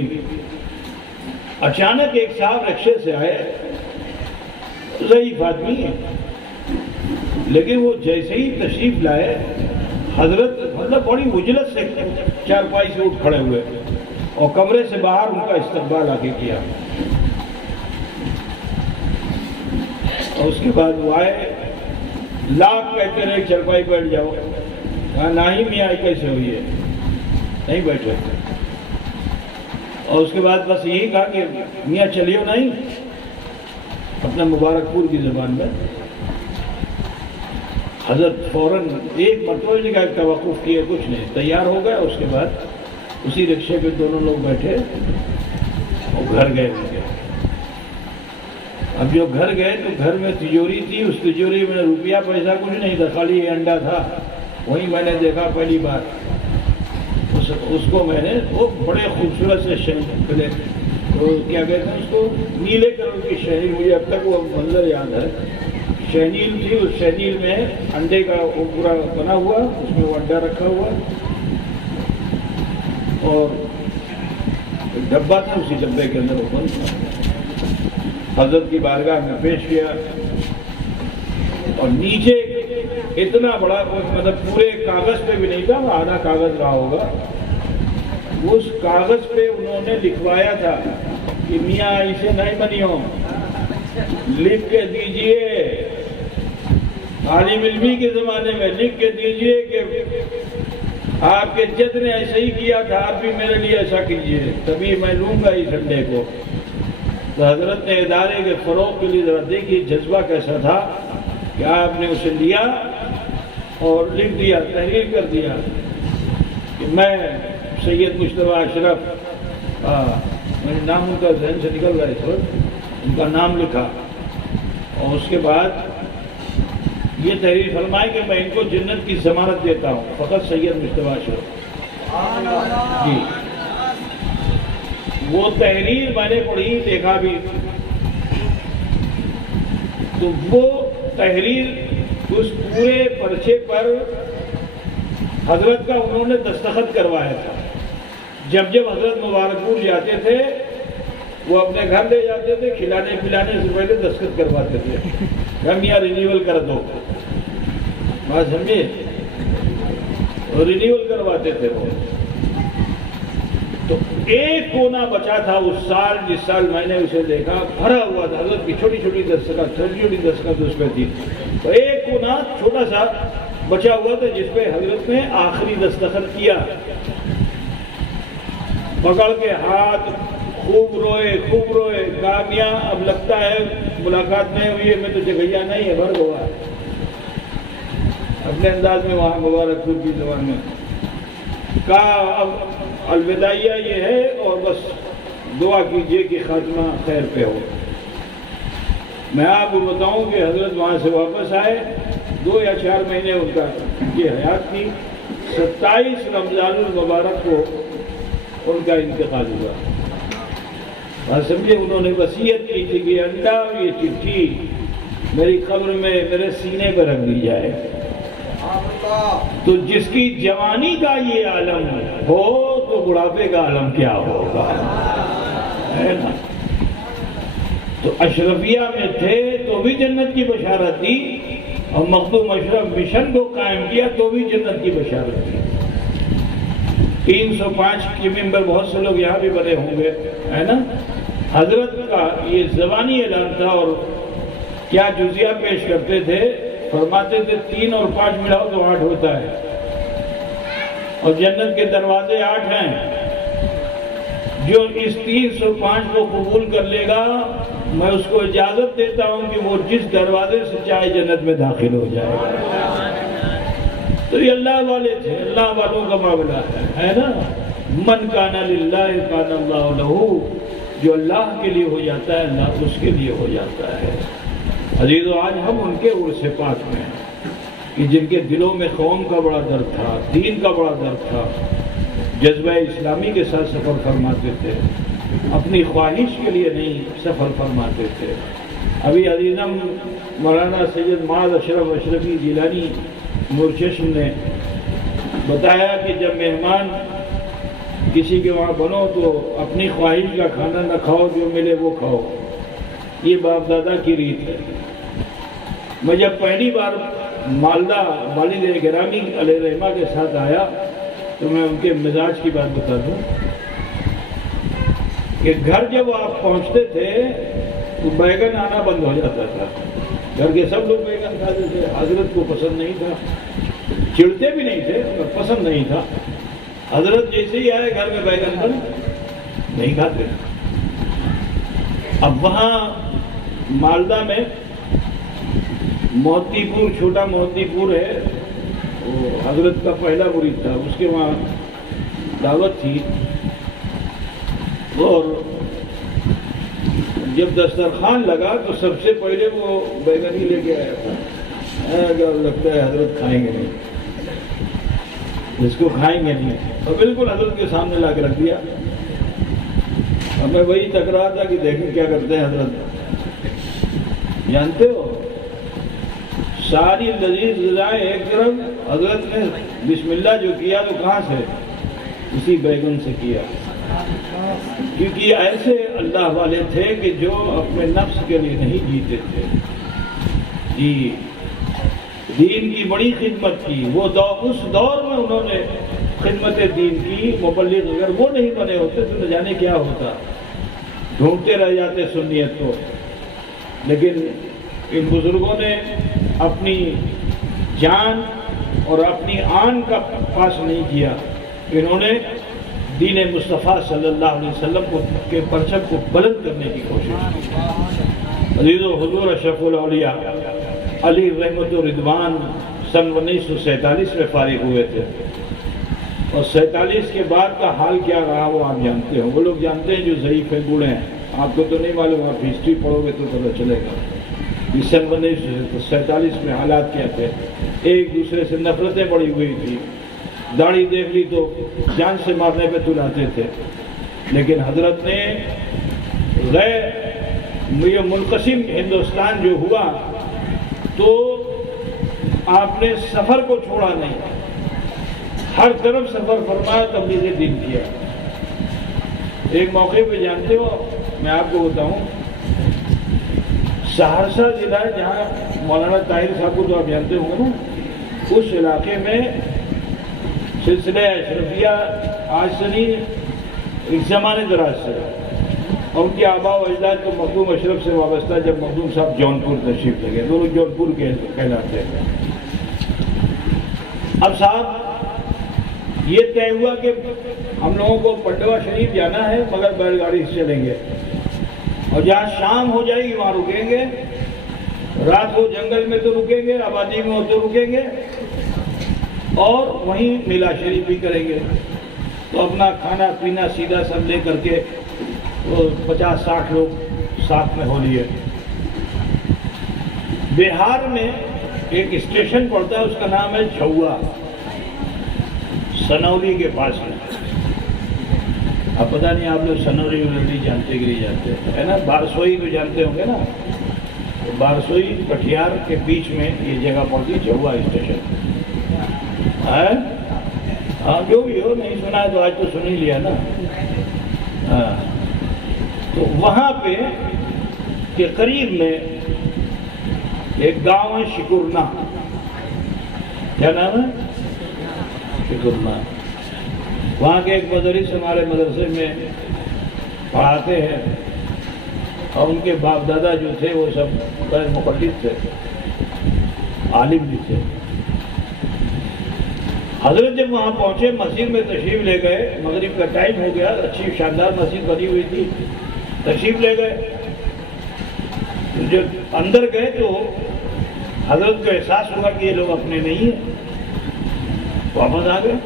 اچانک ایک صاحب رکشے سے آئے، ضعیف آدمی ہے، لیکن وہ جیسے ہی تشریف لائے حضرت مطلب بڑی اجلت سے چارپائی سے اٹھ کھڑے ہوئے اور کمرے سے باہر ان کا استقبال آگے کیا، اور اس کے بعد وہ آئے، لاکھ کہتے رہے چارپائی بیٹھ جاؤ، کہا نہیں میاں کیسے ہوئی ہے، نہیں بیٹھے، اور اس کے بعد بس یہی کہا کہ میاں چلیو نہیں، اپنا مبارک پور کی زبان میں۔ حضرت فوراً ایک مرتبہ نے کہا توقف کیے، کچھ نہیں، تیار ہو گیا۔ اس کے بعد اسی رکشے پہ دونوں لوگ بیٹھے اور گھر گئے۔ اب جو گھر گئے تو گھر میں تجوری تھی، اس تجوری میں روپیہ پیسہ کچھ نہیں تھا، خالی یہ انڈا تھا، وہی میں نے دیکھا پہلی بار۔ اس کو میں نے وہ بڑے خوبصورت سے کیا کہتے ہیں اس کو، نیلے کلر کی شہنیل، مجھے اب تک وہ منظر یاد ہے، شہنیل تھی، اس شہنیل میں انڈے کا وہ پورا بنا ہوا، اس میں وہ انڈا رکھا ہوا اور ڈبہ تھا، اسی ڈبے کے اندر وہ بند تھا۔ حضرت کی بارگاہ میں پیش کیا اور نیچے اتنا بڑا مطلب پورے کاغذ پہ بھی نہیں تھا، وہ آدھا کاغذ رہا ہوگا، اس کاغذ پہ انہوں نے لکھوایا تھا کہ میاں اسے نہیں منیو، لکھ کے دیجئے، عالم علمی کے زمانے میں لکھ کے دیجئے کہ آپ کے جد نے ایسا ہی کیا تھا، آپ بھی میرے لیے ایسا کیجئے، تبھی میں لوں گا اس انڈے کو۔ تو حضرت نے ادارے کے فروغ کے لیے ذرا دیکھیے جذبہ کیسا تھا کہ آپ نے اسے لیا اور لکھ دیا، تحریر کر دیا کہ میں سید مجتبیٰ اشرف، میرے نام ان کا ذہن سے نکل رہا ہے اس وقت، ان کا نام لکھا، اور اس کے بعد یہ تحریر فرمائے کہ میں ان کو جنت کی ضمانت دیتا ہوں، فقط سید مجتبیٰ اشرف جی۔ وہ تحریر میں نے پڑھی، دیکھا بھی، تو وہ تحریر اس پورے پرچے پر حضرت کا انہوں نے دستخط کروایا تھا۔ جب جب حضرت مبارک پور جاتے تھے وہ اپنے گھر لے جاتے تھے، کھلانے پلانے سے پہلے دستخط کرواتے تھے، ہم یہاں رینیول کر دو، بات سمجھے، رینیول کرواتے تھے وہ۔ تو ایک کونا بچا تھا اس سال، جس سال میں نے اسے دیکھا بھرا ہوا تھا، حضرت کی چھوٹی چھوٹی دستخط، چھوٹی چھوٹی دستخط اس پہ تھی، تو ایک کونا چھوٹا سا بچا ہوا تھا جس پہ حضرت نے آخری دستخط کیا۔ پکڑ کے ہاتھ خوب روئے، کہا میاں اب لگتا ہے ملاقات نہیں ہوئی ہے، میں تو جگہیا نہیں ہے، بھر ہوا ہے، اپنے انداز میں وہاں مبارک پور کی زبان میں کہا اب الوداعیہ یہ ہے اور بس دعا کیجئے کہ خاتمہ خیر پہ ہو۔ میں آپ کو بتاؤں کہ حضرت وہاں سے واپس آئے، 2 یا 4 مہینے ان کا یہ حیات تھی، 27 رمضان المبارک کو ان کا انتقال ہوا۔ بات سمجھے، انہوں نے وصیت کی تھی کہ اللہ یہ چٹھی میری قبر میں میرے سینے پہ رکھ دی جائے، تو جس کی جوانی کا یہ عالم ہو تو بڑھاپے کا عالم کیا ہوگا، ہے نا؟ تو اشرفیہ میں تھے تو بھی جنت کی بشارت دی، اور مخدوم اشرف مشن کو قائم کیا تو بھی جنت کی بشارت دی۔ 305 کے ممبر بہت سے لوگ یہاں بھی بنے ہوں گے، ہے نا؟ حضرت کا یہ زبانی اعلان تھا، اور کیا جزیہ پیش کرتے تھے، فرماتے تھے 3 اور 5 ملاؤ تو 8 ہوتا ہے، اور جنت کے دروازے 8 ہیں، جو اس 305 کو قبول کر لے گا میں اس کو اجازت دیتا ہوں کہ وہ جس دروازے سے چاہے جنت میں داخل ہو جائے۔ تو یہ اللہ والے تھے، اللہ والوں کا معاملہ ہے نا؟ من کان للہ کان اللہ لہ، جو اللہ کے لیے ہو جاتا ہے اللہ اس کے لیے ہو جاتا ہے۔ عزیزو، آج ہم ان کے عرص پاک میں ہیں کہ جن کے دلوں میں قوم کا بڑا درد تھا، دین کا بڑا درد تھا، جذبہ اسلامی کے ساتھ سفر فرماتے تھے، اپنی خواہش کے لیے نہیں سفر فرماتے تھے۔ ابھی عزیزم مولانا سید معاذ اشرف اشرفی جیلانی مرچشم نے بتایا کہ جب مہمان کسی کے وہاں بنو تو اپنی خواہش کا کھانا نہ کھاؤ، جو ملے وہ کھاؤ، یہ باپ دادا کی ریت ہے۔ میں جب پہلی بار مالدہ والد گرامی علیہ رحمہ کے ساتھ آیا تو میں ان کے مزاج کی بات بتا دوں کہ گھر جب آپ پہنچتے تھے تو بیگن آنا بند ہو جاتا تھا، گھر کے سب لوگ بیگن کھاتے تھے، حضرت کو پسند نہیں تھا، چڑھتے بھی نہیں تھے، پسند نہیں تھا، حضرت جیسے ہی آئے گھر میں بیگن بند نہیں کھاتے۔ اب وہاں مالدہ میں محتی پور، چھوٹا محتی پور ہے، وہ حضرت کا پہلا مرید تھا، اس کے وہاں دعوت تھی، اور جب دسترخوان لگا تو سب سے پہلے وہ بیگن ہی لے کے آیا تھا۔ اگر لگتا ہے حضرت کھائیں گے نہیں، اس کو کھائیں گے نہیں، اور بالکل حضرت کے سامنے لا کے رکھ دیا۔ اور میں وہی تک رہا تھا کہ دیکھیں کیا کرتے ہیں حضرت۔ جانتے ہو ساری لذیذ غذائیں ایک طرف، حضرت نے بسم اللہ جو کیا تو کہاں سے؟ اسی بیگن سے کیا، کیونکہ یہ ایسے اللہ والے تھے کہ جو اپنے نفس کے لیے نہیں جیتے تھے، جی دین کی بڑی خدمت کی۔ وہ اس دور میں انہوں نے خدمت دین کی، مبلغ اگر وہ نہیں بنے ہوتے تو نہ جانے کیا ہوتا، ڈھونڈتے رہ جاتے سنیت کو۔ لیکن ان بزرگوں نے اپنی جان اور اپنی آن کا پاس نہیں کیا، انہوں نے دین مصطفیٰ صلی اللہ علیہ وسلم کے پرچم کو بلند کرنے کی کوشش کی۔ عزیزو، حضور اشرف الاولیاء علی رحمت و رضوان سن 1947 میں فارغ ہوئے تھے، اور 47 کے بعد کا حال کیا رہا وہ آپ جانتے ہیں، وہ لوگ جانتے ہیں جو ضعیف ہیں، بوڑھے ہیں، آپ کو تو نہیں معلوم، آپ ہسٹری پڑھو گے تو پتہ چلے گا کہ سن 1947 میں حالات کیا تھے۔ ایک دوسرے سے نفرتیں بڑھی ہوئی تھی، داڑھی دیکھ لی تو جان سے مارنے پہ تلاتے تھے، لیکن حضرت نے یہ منقسم ہندوستان جو ہوا تو آپ نے سفر کو چھوڑا نہیں، ہر طرف سفر فرمایا، تبلیغ دین کیا۔ ایک موقع پہ جانتے ہو، میں آپ کو بتاؤں، سہرسہ ضلع ہے جہاں مولانا طاہر صاحب کو تو آپ جانتے ہوں گے نا، اس علاقے میں سلسلہ اشرفیہ آج سے نہیں اس زمانے دراز سے، اور ان کے آباء و اجداد تو مخدوم اشرف سے وابستہ، جب مخدوم صاحب جونپور تشریف لے گئے، دونوں جونپور کے کہلاتے ہیں۔ اب صاحب یہ طے ہوا کہ ہم لوگوں کو پنڈوا شریف جانا ہے، مگر بیل گاڑی سے چلیں گے، اور جہاں شام ہو جائے گی وہاں رکیں گے، رات کو جنگل میں تو رکیں گے، آبادی میں ہو تو رکیں گے، اور وہیں میلہ شریف بھی کریں گے۔ تو اپنا کھانا پینا سیدھا سب لے کر کے 50-60 لوگ ساتھ میں ہو لیے۔ بہار میں ایک اسٹیشن پڑتا ہے، اس کا نام ہے جھوا، سنولی کے پاس میں۔ اب پتہ نہیں آپ لوگ سنولی جانتے کہ نہیں جانتے، ہے نا؟ بارسوئی کو جانتے ہوں گے نا؟ بارسوئی کٹیہار کے بیچ میں یہ جگہ پڑتی، جھوا اسٹیشن ہے۔ ہاں جو بھی ہو، نہیں سنا ہے تو آج تو سن ہی لیا نا۔ ہاں تو وہاں پہ کے قریب میں ایک گاؤں ہے شکرنا، کیا نام ہے؟ شکرنا۔ وہاں کے ایک مدرس ہمارے مدرسے میں پڑھاتے ہیں، اور ان کے باپ دادا جو تھے وہ سب غیر مقلد تھے، عالم بھی تھے۔ حضرت جب وہاں پہنچے، مسجد میں تشریف لے گئے، مغرب کا ٹائم ہو گیا، اچھی شاندار مسجد بنی ہوئی تھی، تشریف لے گئے۔ جب اندر گئے تو حضرت کو احساس ہوا کہ یہ لوگ اپنے نہیں ہیں، واپس آ گئے۔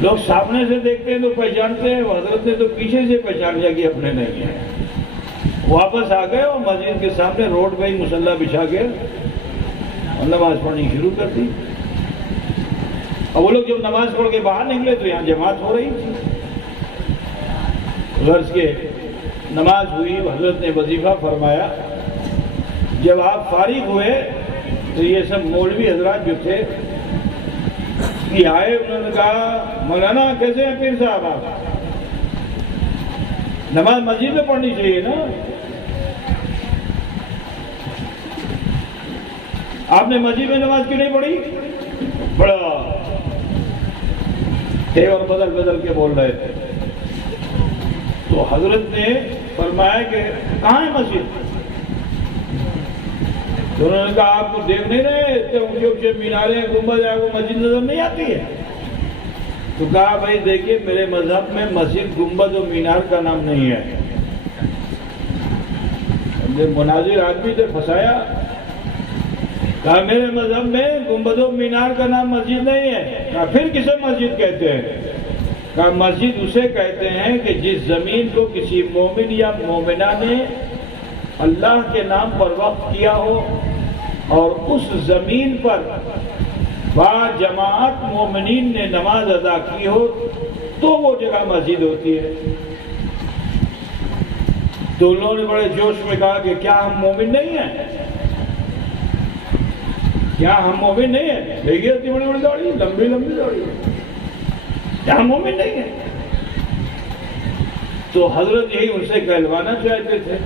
لوگ سامنے سے دیکھتے ہیں تو پہچانتے ہیں، حضرت نے تو پیچھے سے پہچان لیا کہ اپنے نہیں ہیں، واپس آ گئے، اور مسجد کے سامنے روڈ پہ ہی مصلی بچھا کے اور نماز پڑھنی شروع کر دی۔ اب وہ لوگ جب نماز پڑھ کے باہر نکلے تو یہاں جماعت ہو رہی تھی۔ غرض کے نماز ہوئی، حضرت نے وظیفہ فرمایا۔ جب آپ فارغ ہوئے تو یہ سب مولوی حضرات جو تھے یہ آئے، انہوں نے کہا مولانا کیسے ہیں پیر صاحب؟ آپ نماز مسجد میں پڑھنی چاہیے نا، آپ نے مسجد میں نماز کیوں نہیں پڑھی؟ بڑا تیور بدل بدل کے بول رہے تھے۔ تو حضرت نے فرمایا کہ کہاں ہے مسجد؟ تو انہوں نے کہا آپ کو دیکھ نہیں رہے، اتنے اونچے اونچے میناریں گنبد ہے، وہ مسجد نظر نہیں آتی ہے؟ تو کہا بھائی دیکھیے میرے مذہب میں مسجد گنبد و مینار کا نام نہیں ہے۔ مناظر آدمی سے پھنسایا، کہا میرے مذہب میں گنبد و مینار کا نام مسجد نہیں ہے۔ کہا پھر کسے مسجد کہتے ہیں؟ کہا مسجد اسے کہتے ہیں کہ جس زمین کو کسی مومن یا مومنہ نے اللہ کے نام پر وقف کیا ہو، اور اس زمین پر با جماعت مومنین نے نماز ادا کی ہو، تو وہ جگہ مسجد ہوتی ہے۔ تو انہوں نے بڑے جوش میں کہا کہ کیا ہم مومن نہیں ہیں؟ کیا ہم مومن نہیں ہیں؟ دیکھیے اتنی بڑی بڑی داڑھی، لمبی لمبی داڑھی، کیا ہم مومن نہیں ہیں؟ تو حضرت یہی ان سے کہلوانا چاہتے تھے۔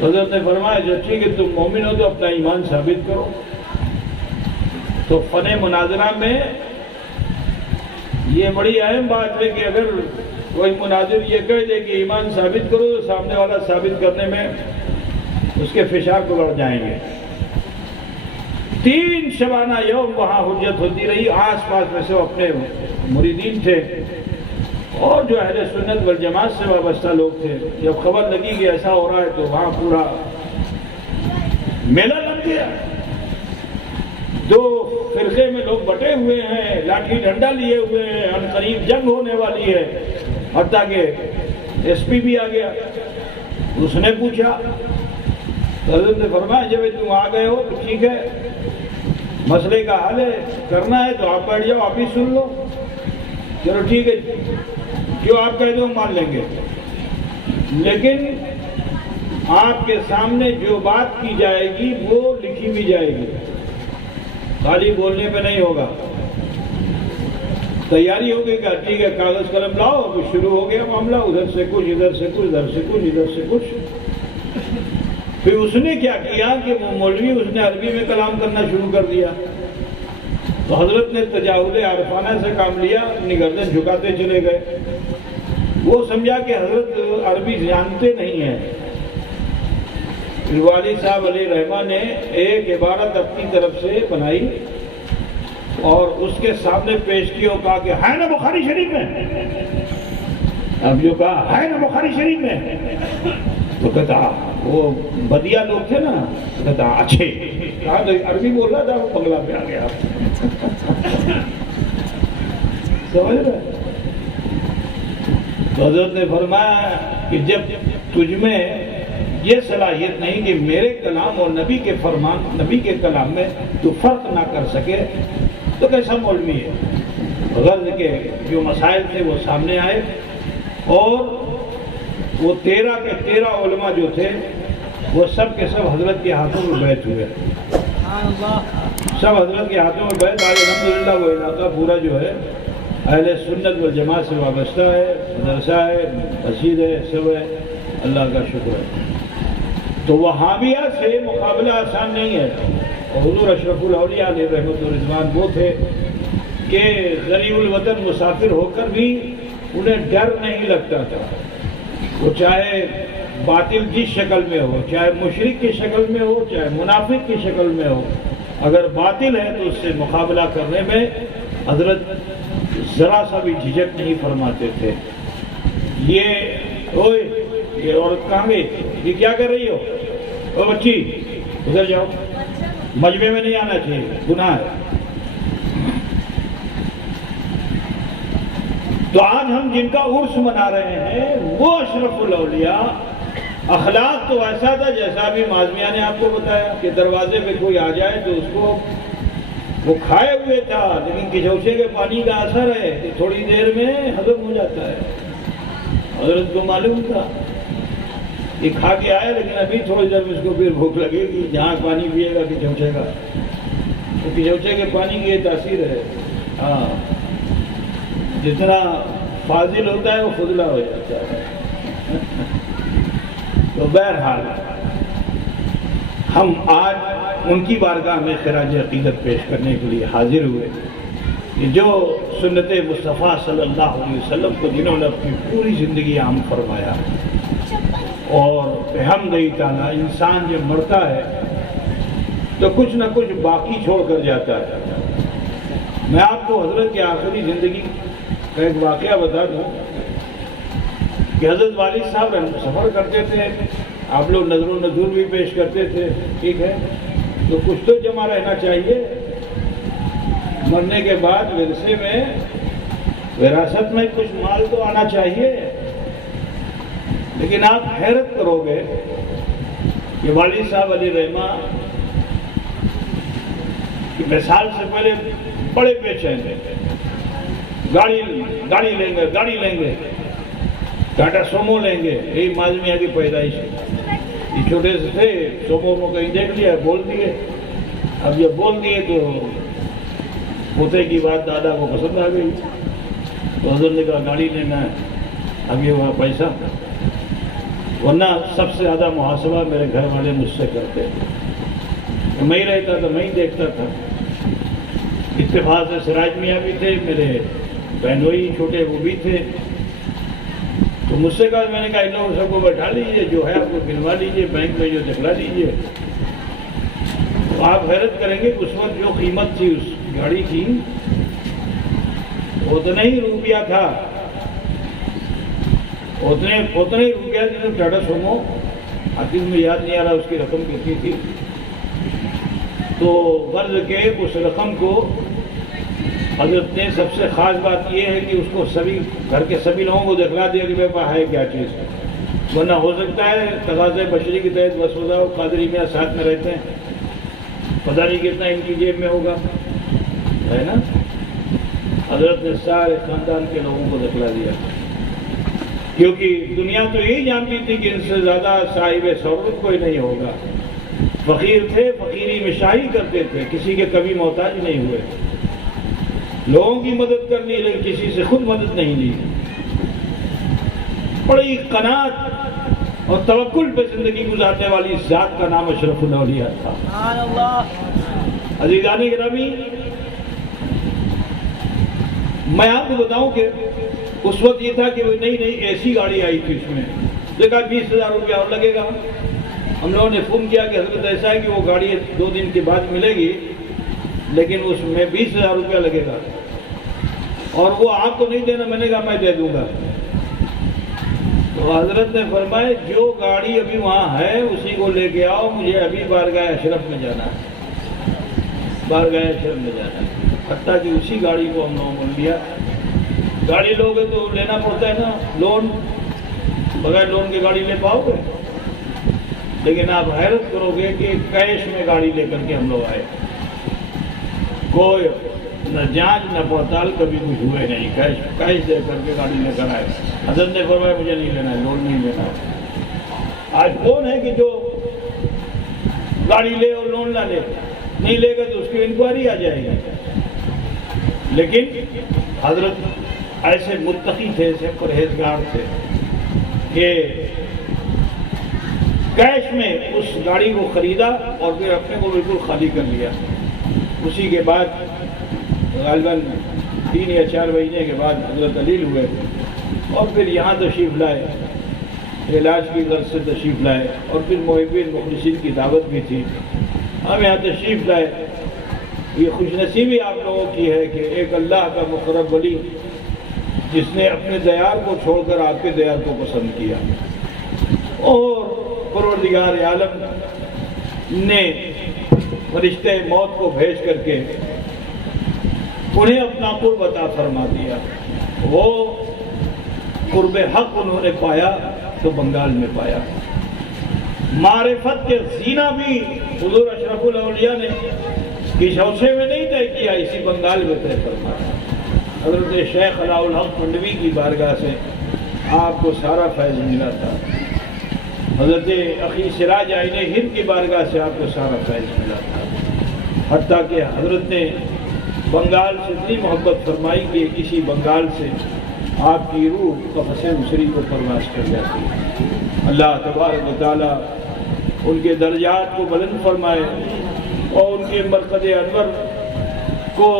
حضرت نے فرمایا جو ٹھیک ہے تم مومن ہو تو اپنا ایمان ثابت کرو۔ تو فن مناظرہ میں یہ بڑی اہم بات ہے کہ اگر کوئی مناظر یہ کہہ دے کہ ایمان ثابت کرو تو سامنے والا ثابت کرنے میں اس کے فشار کو بڑھ جائیں گے۔ 3 شبانہ یوم وہاں حجت ہوتی رہی، آس پاس میں سے اپنے مریدین تھے اور جو اہل سنت والجماعت سے وابستہ لوگ تھے۔ جب خبر لگی کہ ایسا ہو رہا ہے تو وہاں پورا میلہ لگ گیا۔ 2 فرقے میں لوگ بٹے ہوئے ہیں، لاٹھی ڈنڈا لیے ہوئے ہیں، ان قریب جنگ ہونے والی ہے، حتیٰ کہ ایس پی بھی آ گیا۔ اس نے پوچھا، حضرت نے فرمایا جب تم آ گئے ہو تو ٹھیک ہے، مسئلے کا حل ہے، کرنا ہے تو آپ بیٹھ جاؤ، آپ ہی سن لو۔ چلو ٹھیک ہے، جو آپ کہہ دو مان لیں گے، لیکن آپ کے سامنے جو بات کی جائے گی وہ لکھی بھی جائے گی، خالی بولنے پہ نہیں ہوگا۔ تیاری ہو گئی کہ ٹھیک ہے کاغذ قلم لاؤ، اب شروع ہو گیا معاملہ، ادھر سے کچھ، ادھر سے کچھ، ادھر سے کچھ، ادھر سے کچھ۔ پھر اس نے کیا کیا کہ وہ مولوی اس نے عربی میں کلام کرنا شروع کر دیا۔ تو حضرت نے تجاہل عارفانہ سے کام لیا، اپنی گردن جھکاتے چلے گئے۔ وہ سمجھا کہ حضرت عربی جانتے نہیں ہیں۔ پھر والد صاحب علیہ رحمہ نے ایک عبارت اپنی طرف سے بنائی اور اس کے سامنے پیش کی اور کہا کہ ہے نا بخاری شریف میں؟ اب جو کہا ہے نا بخاری شریف میں، تو کہتا وہ بدیا لوگ تھے نا، کہتا اچھے، کہا تو عربی بول رہا تھا، وہ بنگلہ پہ آ گیا۔ سمجھ رہے؟ تو حضرت نے فرمایا کہ جب تجھ میں یہ صلاحیت نہیں کہ میرے کلام اور نبی کے فرمان، نبی کے کلام میں تو فرق نہ کر سکے تو کیسا مولوی ہے؟ غرض کے جو مسائل تھے وہ سامنے آئے اور وہ 13 کے 13 علماء جو تھے وہ سب کے سب حضرت کے ہاتھوں میں بیعت ہوئے، سب حضرت کے ہاتھوں میں بیعت آئے۔ الحمدللہ وہ علاقہ پورا جو ہے اہل سنت والجماعت سے وابستہ ہے، مدرسہ ہے، مسجد ہے، سب ہے، اللہ کا شکر ہے۔ تو وہابیہ سے مقابلہ آسان نہیں ہے۔ اور حضور اشرف الاولیاء علیہ رحمۃ الرضوان وہ تھے کہ غریب الوطن مسافر ہو کر بھی انہیں ڈر نہیں لگتا تھا، وہ چاہے باطل کی شکل میں ہو، چاہے مشرک کی شکل میں ہو، چاہے منافق کی شکل میں ہو، اگر باطل ہے تو اس سے مقابلہ کرنے میں حضرت ذرا سا بھی جھجک نہیں فرماتے تھے۔ یہ عورت کہاں گئی؟ یہ کیا کر رہی ہو؟ او بچی ادھر جاؤ، مجمع میں نہیں آنا چاہیے، گناہ ہے۔ تو آج ہم جن کا عرس منا رہے ہیں وہ اشرف الاولیاء، اخلاق تو ایسا تھا جیسا بھی معظمیہ نے آپ کو بتایا کہ دروازے پہ کوئی آ جائے تو اس کو وہ کھائے ہوئے تھا، لیکن کچوچے کے پانی کا اثر ہے کہ تھوڑی دیر میں ہضم ہو جاتا ہے۔ حضرت کو معلوم تھا یہ کھا کے آئے لیکن ابھی تھوڑی دیر میں اس کو پھر بھوک لگے گی، جہاں پانی پیے گا کچوچے کا، تو کچوچے کے پانی کی یہ تاثیر ہے۔ ہاں، جتنا فاضل ہوتا ہے وہ فضلہ ہو جاتا ہے۔ تو بہرحال ہم آج ان کی بارگاہ میں خراج عقیدت پیش کرنے کے لیے حاضر ہوئے کہ جو سنت مصطفیٰ صلی اللہ علیہ وسلم کو جنہوں نے اپنی پوری زندگی عام فرمایا، اور بحمدہ تعالیٰ انسان جب مرتا ہے تو کچھ نہ کچھ باقی چھوڑ کر جاتا ہے۔ میں آپ کو حضرت کی آخری زندگی کا ایک واقعہ بتا دوں کہ حضرت والد صاحب سفر کرتے تھے، آپ لوگ نظر و نظور بھی پیش کرتے تھے، ٹھیک ہے، تو کچھ تو جمع رہنا چاہیے۔ مرنے کے بعد ورثے میں، وراثت میں کچھ مال تو آنا چاہیے، لیکن آپ حیرت کرو گے کہ والد صاحب علیہ رحمہ کی مثال سے پہلے بڑے بے چین تھے، گاڑی لیں گے، ٹاٹا سومو لیں گے، یہی معظمیہ کی پیدائش ہے۔ یہ چھوٹے سے تھے، سومو کو کہیں دیکھ لیا، بول دیے۔ اب جب بول دیے تو پوتے کی بات دادا کو پسند آ گئی، تو حضرت نے کہا گاڑی لینا ہے، اب یہ وہاں پیسہ، ورنہ سب سے زیادہ محاسبہ میرے گھر والے مجھ سے کرتے، میں ہی رہتا تھا، میں ہی دیکھتا تھا۔ اتفاق سے سراج میاں بھی تھے، میرے بہنوئی چھوٹے وہ بھی تھے، تو مجھ سے کہا، میں نے کہا ان لوگوں سب کو بیٹھا لیجیے، جو ہے آپ کو گنوا لیجیے، بینک میں جو دکھلا لیجیے۔ تو آپ حیرت کریں گے کہ اس وقت جو قیمت تھی اس گاڑی کی اتنا ہی روپیہ تھا، اتنے ہی روپیہ جنہوں ٹاٹا سومو، حقیقت میں یاد نہیں آ رہا اس کی رقم کتنی تھی۔ تو غرض کے اس رقم کو حضرت نے، سب سے خاص بات یہ ہے کہ اس کو سبھی گھر کے سبھی لوگوں کو دکھلا دیا کہ میرے پاس ہے کیا چیز، ورنہ ہو سکتا ہے تقاضۂ بشری کے تحت وسوسہ ہو، قادری میاں ساتھ میں رہتے ہیں، پتہ نہیں کتنا ان کی جیب میں ہوگا، ہے نا۔ حضرت نے سارے خاندان کے لوگوں کو دکھلا دیا، کیونکہ دنیا تو یہی جانتی تھی کہ ان سے زیادہ صاحب ثروت کوئی نہیں ہوگا۔ فقیر تھے، فقیری میں شاہی کرتے تھے، کسی کے کبھی محتاج نہیں ہوئے، لوگوں کی مدد کرنی لیکن کسی سے خود مدد نہیں لی، بڑی قناعت اور توکل پہ زندگی گزارنے والی ذات کا نام اشرف الاولیاء تھا۔ عزیزان گرامی، میں آپ کو بتاؤں کہ اس وقت یہ تھا کہ وہ نئی ایسی گاڑی آئی تھی، اس میں دیکھا 20,000 روپیہ اور لگے گا۔ ہم لوگوں نے فون کیا کہ حضرت ایسا ہے کہ وہ گاڑی 2 دن کے بعد ملے گی لیکن اس میں 20,000 روپیہ لگے گا اور وہ آپ کو نہیں دینا۔ میں نے کہا میں دے دوں گا۔ تو حضرت نے فرمایا جو گاڑی ابھی وہاں ہے اسی کو لے کے آؤ، مجھے ابھی بارگاہ اشرف میں جانا ہے، بارگاہ اشرف میں جانا ہے۔ حتیٰ کہ اسی گاڑی کو ہم لوگوں نے لیا۔ گاڑی لوگے تو لینا پڑتا ہے نا لون، بغیر لون کی گاڑی لے پاؤ گے؟ لیکن آپ حیرت کرو گے کہ کیش میں گاڑی لے کر کے ہم لوگ آئے، کوئی نہ جانچ نہ پڑتال کبھی کچھ ہوئے نہیں، کیش دے کر کے گاڑی لے کر آئے۔ حضرت نے فرمایا مجھے نہیں لینا ہے، لون نہیں لینا ہے۔ آج کون ہے کہ جو گاڑی لے اور لون نہ لے؟ نہیں لے گا تو اس کی انکوائری آ جائے گی۔ لیکن حضرت ایسے متقی تھے، ایسے پرہیزگار تھے کہ کیش میں اس گاڑی کو خریدا اور پھر اپنے کو بالکل خالی کر لیا۔ اسی کے بعد غالباً 3 یا 4 مہینے کے بعد حضرت علیل ہوئے اور پھر یہاں تشریف لائے، علاج کی غرض سے تشریف لائے، اور پھر محبین مخلصین کی دعوت بھی تھی، ہم یہاں تشریف لائے۔ یہ خوش نصیبی آپ لوگوں کی ہے کہ ایک اللہ کا مقرب ولی جس نے اپنے دیار کو چھوڑ کر آپ کے دیار کو پسند کیا، اور پروردگار عالم نے فرشتے موت کو بھیج کر کے انہیں اپنا قرب عطا فرما دیا۔ وہ قرب حق انہوں نے پایا تو بنگال میں پایا۔ معرفت کے زینہ بھی حضور اشرف الاولیاء نے کس شوشے میں نہیں طے کیا، اسی بنگال میں طے فرمایا۔ حضرت شیخ علاء الحق منڈوی کی بارگاہ سے آپ کو سارا فیض ملا تھا، حضرت اخی سراج آئین ہند کی بارگاہ سے آپ کو سارا فیض ملا تھا، حتیٰ کہ حضرت نے بنگال سے اتنی محبت فرمائی کہ کسی بنگال سے آپ کی روح قفس مصری کو پرواز کر جاتی ہے۔ اللہ تبارک و تعالیٰ ان کے درجات کو بلند فرمائے اور ان کے مرقد انور کو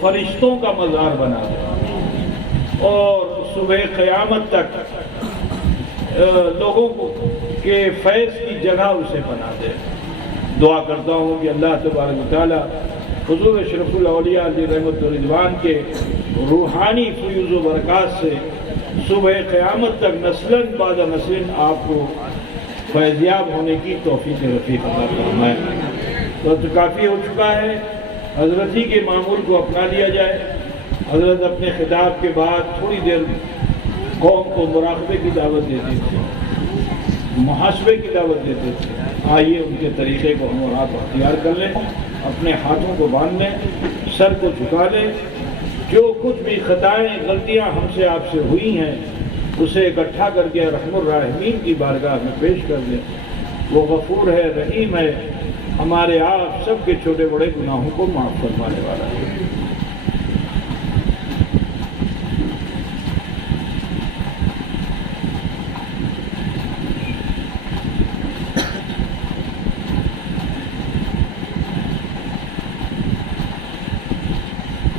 فرشتوں کا مزار بنا دے اور صبح قیامت تک لوگوں کو کے فیض کی جگہ اسے بنا دے۔ دعا کرتا ہوں کہ اللہ تبارک و تعالیٰ حضور اشرف الاولیاء علیہ رحمت و رضوان کے روحانی فیوز و برکات سے صبح قیامت تک نسلاً بعد نسل آپ کو فیضیاب ہونے کی توفیق رفیق عطا فرمائے۔ وقت کافی ہو چکا ہے، حضرت ہی کے معمول کو اپنا لیا جائے۔ حضرت اپنے خطاب کے بعد تھوڑی دیر قوم کو مراقبے کی دعوت دیتے تھے، محاسبے کی دعوت دیتے تھے۔ آئیے ان کے طریقے کو ہم اور آپ اختیار کر لیں، اپنے ہاتھوں کو باندھ لیں، سر کو جھکا لیں، جو کچھ بھی خطائیں غلطیاں ہم سے آپ سے ہوئی ہیں اسے اکٹھا کر کے رحم الراحمین کی بارگاہ میں پیش کر دیں۔ وہ غفور ہے، رحیم ہے، ہمارے آپ سب کے چھوٹے بڑے گناہوں کو معاف فرمانے والا ہے۔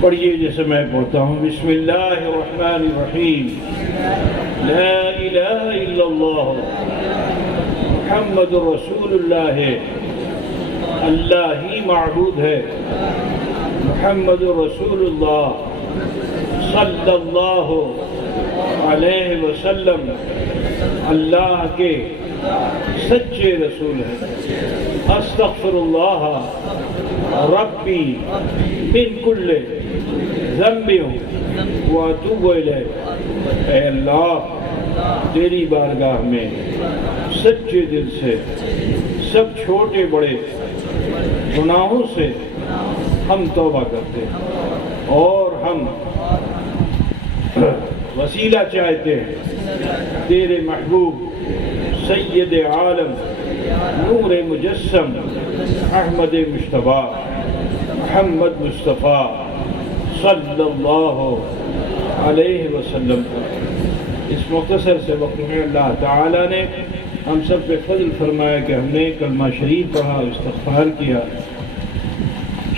پڑھیے جیسے میں پڑھتا ہوں۔ بسم اللہ الرحمن الرحیم، لا الہ الا اللہ محمد رسول اللہ ہے، اللہ ہی معبود ہے، محمد رسول اللہ صلی اللہ علیہ وسلم اللہ کے سچے رسول ہیں۔ استغفر اللہ ربی من کل ذنب واتوب الیہ۔ اے اللہ تیری بارگاہ میں سچے دل سے سب چھوٹے بڑے گناہوں سے ہم توبہ کرتے ہیں اور ہم وسیلہ چاہتے ہیں تیرے محبوب سید عالم نور مجسم احمد مجتبیٰ محمد مصطفیٰ صلی اللہ علیہ وسلم پر۔ اس مختصر سے وقت میں اللہ تعالیٰ نے ہم سب پہ فضل فرمایا کہ ہم نے کلمہ شریف پڑھا، استغفار کیا،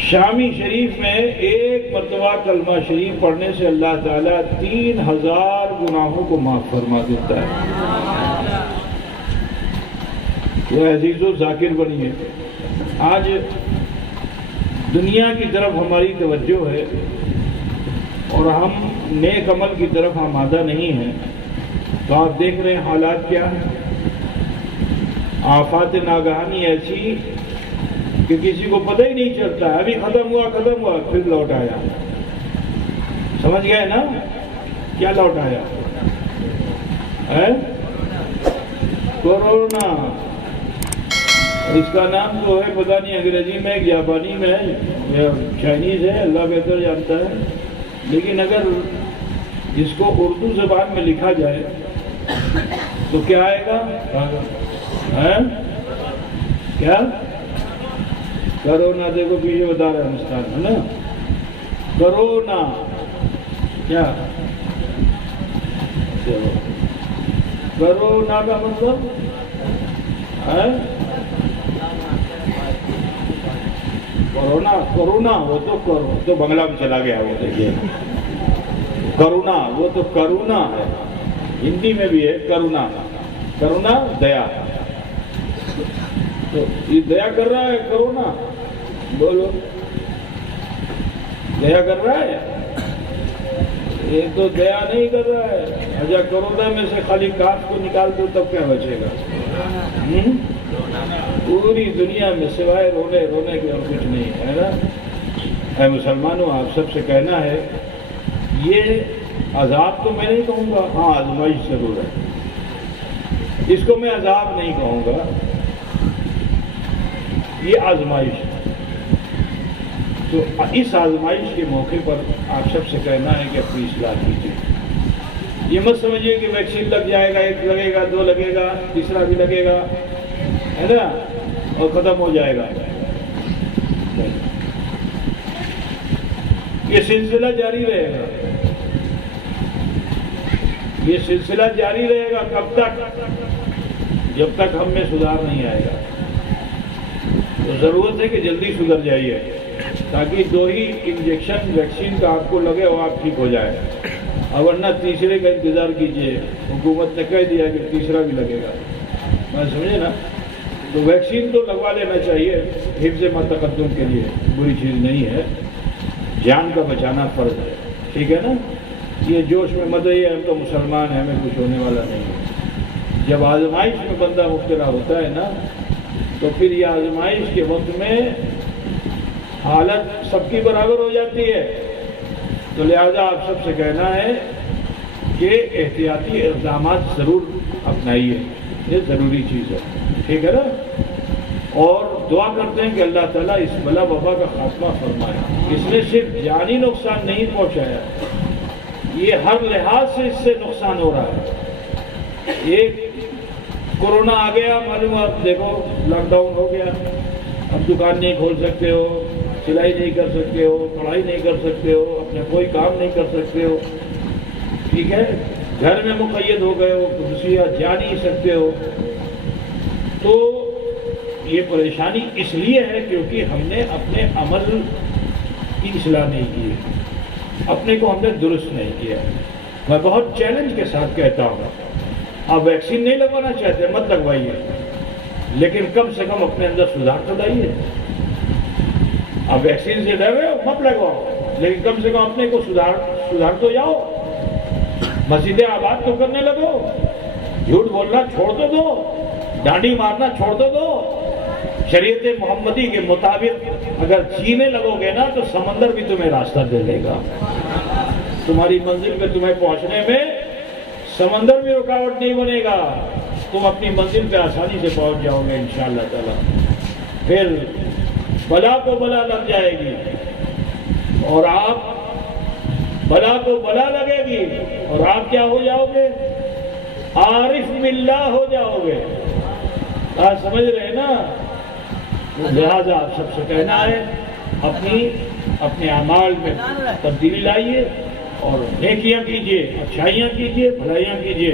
شامی شریف میں ایک مرتبہ کلمہ شریف پڑھنے سے اللہ تعالیٰ 3000 گناہوں کو معاف فرما دیتا ہے۔ یہ عزیز و ذاکر بنیے۔ آج دنیا کی طرف ہماری توجہ ہے اور ہم نیک عمل کی طرف آمادہ نہیں ہیں، تو آپ دیکھ رہے ہیں حالات کیا ہیں۔ آفات ناگہانی ایسی کہ کسی کو پتہ ہی نہیں چلتا ہے، ابھی ختم ہوا پھر لوٹ آیا۔ سمجھ گئے نا کیا لوٹ آیا ہے؟ کورونا۔ اس کا نام تو ہے پتہ نہیں انگریزی میں جاپانی میں ہے یا چائنیز ہے، اللہ بہتر جانتا ہے، لیکن اگر اس کو اردو زبان میں لکھا جائے تو کیا آئے گا؟ کیا؟ کرونا۔ دیکھو پیچھے بتا رہا ہے ہندوستان ہے نا، کرونا کیا؟ کرونا کا مطلب ہے کرونا وہ تو بنگلہ میں چلا گیا، وہ دیکھیے کرونا، وہ تو کرونا ہے، ہندی میں بھی ہے کرونا دیا، تو یہ دیا کر رہا ہے کرونا، بولو دیا کر رہا ہے؟ یہ تو دیا نہیں کر رہا ہے۔ اچھا کرونا میں سے خالی کاف کو نکال دو تب کیا بچے گا؟ پوری دنیا میں سوائے رونے کے اور کچھ نہیں ہے نا۔ اے مسلمانوں، آپ سب سے کہنا ہے، یہ عذاب تو میں نہیں کہوں گا، ہاں آزمائش ضرور ہے، اس کو میں عذاب نہیں کہوں گا، یہ آزمائش ہے۔ تو اس آزمائش کے موقع پر آپ سب سے کہنا ہے کہ اپنی اصلاح کیجیے۔ یہ مت سمجھیے کہ ویکسین لگ جائے گا، 1 لگے گا، 2 لگے گا، تیسرا بھی لگے گا، ہے نا، اور ختم ہو جائے گا۔ یہ سلسلہ جاری رہے گا، یہ سلسلہ جاری رہے گا کب تک؟ جب تک ہم میں سدھار نہیں آئے گا۔ تو ضرورت ہے کہ جلدی سدھر جائیے، تاکہ 2 ہی انجیکشن ویکسین کا آپ کو لگے اور آپ ٹھیک ہو جائے، اور ورنہ تیسرے کا انتظار کیجیے۔ حکومت نے کہہ دیا کہ تیسرا بھی لگے گا، میں سمجھے نا۔ تو ویکسین تو لگوا لینا چاہیے، حفظ متقدم کے لیے بری چیز نہیں ہے، جان کا بچانا فرض ہے، ٹھیک ہے نا۔ یہ جوش میں مت رہیے ہم تو مسلمان ہیں، ہمیں کچھ ہونے والا نہیں ہے۔ جب آزمائش میں بندہ مبتلا ہوتا ہے نا، تو پھر یہ آزمائش کے وقت میں حالت سب کی برابر ہو جاتی ہے۔ تو لہذا آپ سب سے کہنا ہے کہ احتیاطی اقدامات ضرور اپنائیے، یہ ضروری چیز ہے، ٹھیک ہے نا۔ اور دعا کرتے ہیں کہ اللہ تعالیٰ اس بلا وبا کا خاتمہ فرمائے۔ اس نے صرف جانی نقصان نہیں پہنچایا، یہ ہر لحاظ سے اس سے نقصان ہو رہا ہے۔ ایک کورونا آ گیا، معلوم آپ دیکھو لاک ڈاؤن ہو گیا، اب دکان نہیں کھول سکتے ہو، سلائی نہیں کر سکتے ہو، پڑھائی نہیں کر سکتے ہو، اپنے کوئی کام نہیں کر سکتے ہو، ٹھیک ہے، گھر میں مقید ہو گئے ہو، دوسری جا نہیں سکتے ہو۔ تو یہ پریشانی اس لیے ہے کیونکہ ہم نے اپنے عمل کی اصلاح نہیں کی ہے، اپنے کو ہم نے درست نہیں کیا۔ میں بہت چیلنج کے ساتھ کہتا ہوں، آپ ویکسین نہیں لگوانا چاہتے مت لگوائیے، لیکن کم سے کم اپنے اندر سدھار تو لائیے۔ آپ ویکسین سے ڈر رہے ہو مت لگواؤ، لیکن کم سے کم اپنے کو سدھار تو جاؤ، مسجدیں آباد تو کرنے لگو، جھوٹ بولنا چھوڑ تو دو، ڈانڈی مارنا چھوڑ تو دو۔ شریعت محمدی کے مطابق اگر جینے لگو گے نا تو سمندر بھی تمہیں راستہ دے دے گا، تمہاری منزل میں تمہیں پہنچنے میں سمندر بھی رکاوٹ نہیں بنے گا، تم اپنی منزل پہ آسانی سے پہنچ جاؤ گے انشاءاللہ تعالی۔ پھر بلا کو بلا لگ جائے گی اور آپ بلا کو بلا لگے گی اور آپ کیا ہو جاؤ گے؟ عارف باللہ ہو جاؤ گے۔ آپ سمجھ رہے ہیں نا؟ لہذا آپ سب سے کہنا ہے اپنے اعمال میں تبدیلی لائیے اور نیکیاں کیجیے، اچھائیاں کیجیے، بھلائیاں کیجیے،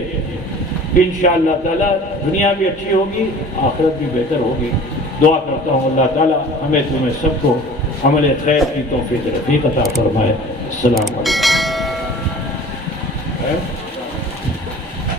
انشاءاللہ تعالی دنیا بھی اچھی ہوگی، آخرت بھی بہتر ہوگی۔ دعا کرتا ہوں اللہ تعالی ہمیں تمہیں سب کو عمل خیر کی توفیق رفیق عطا فرمائے۔ السلام علیکم۔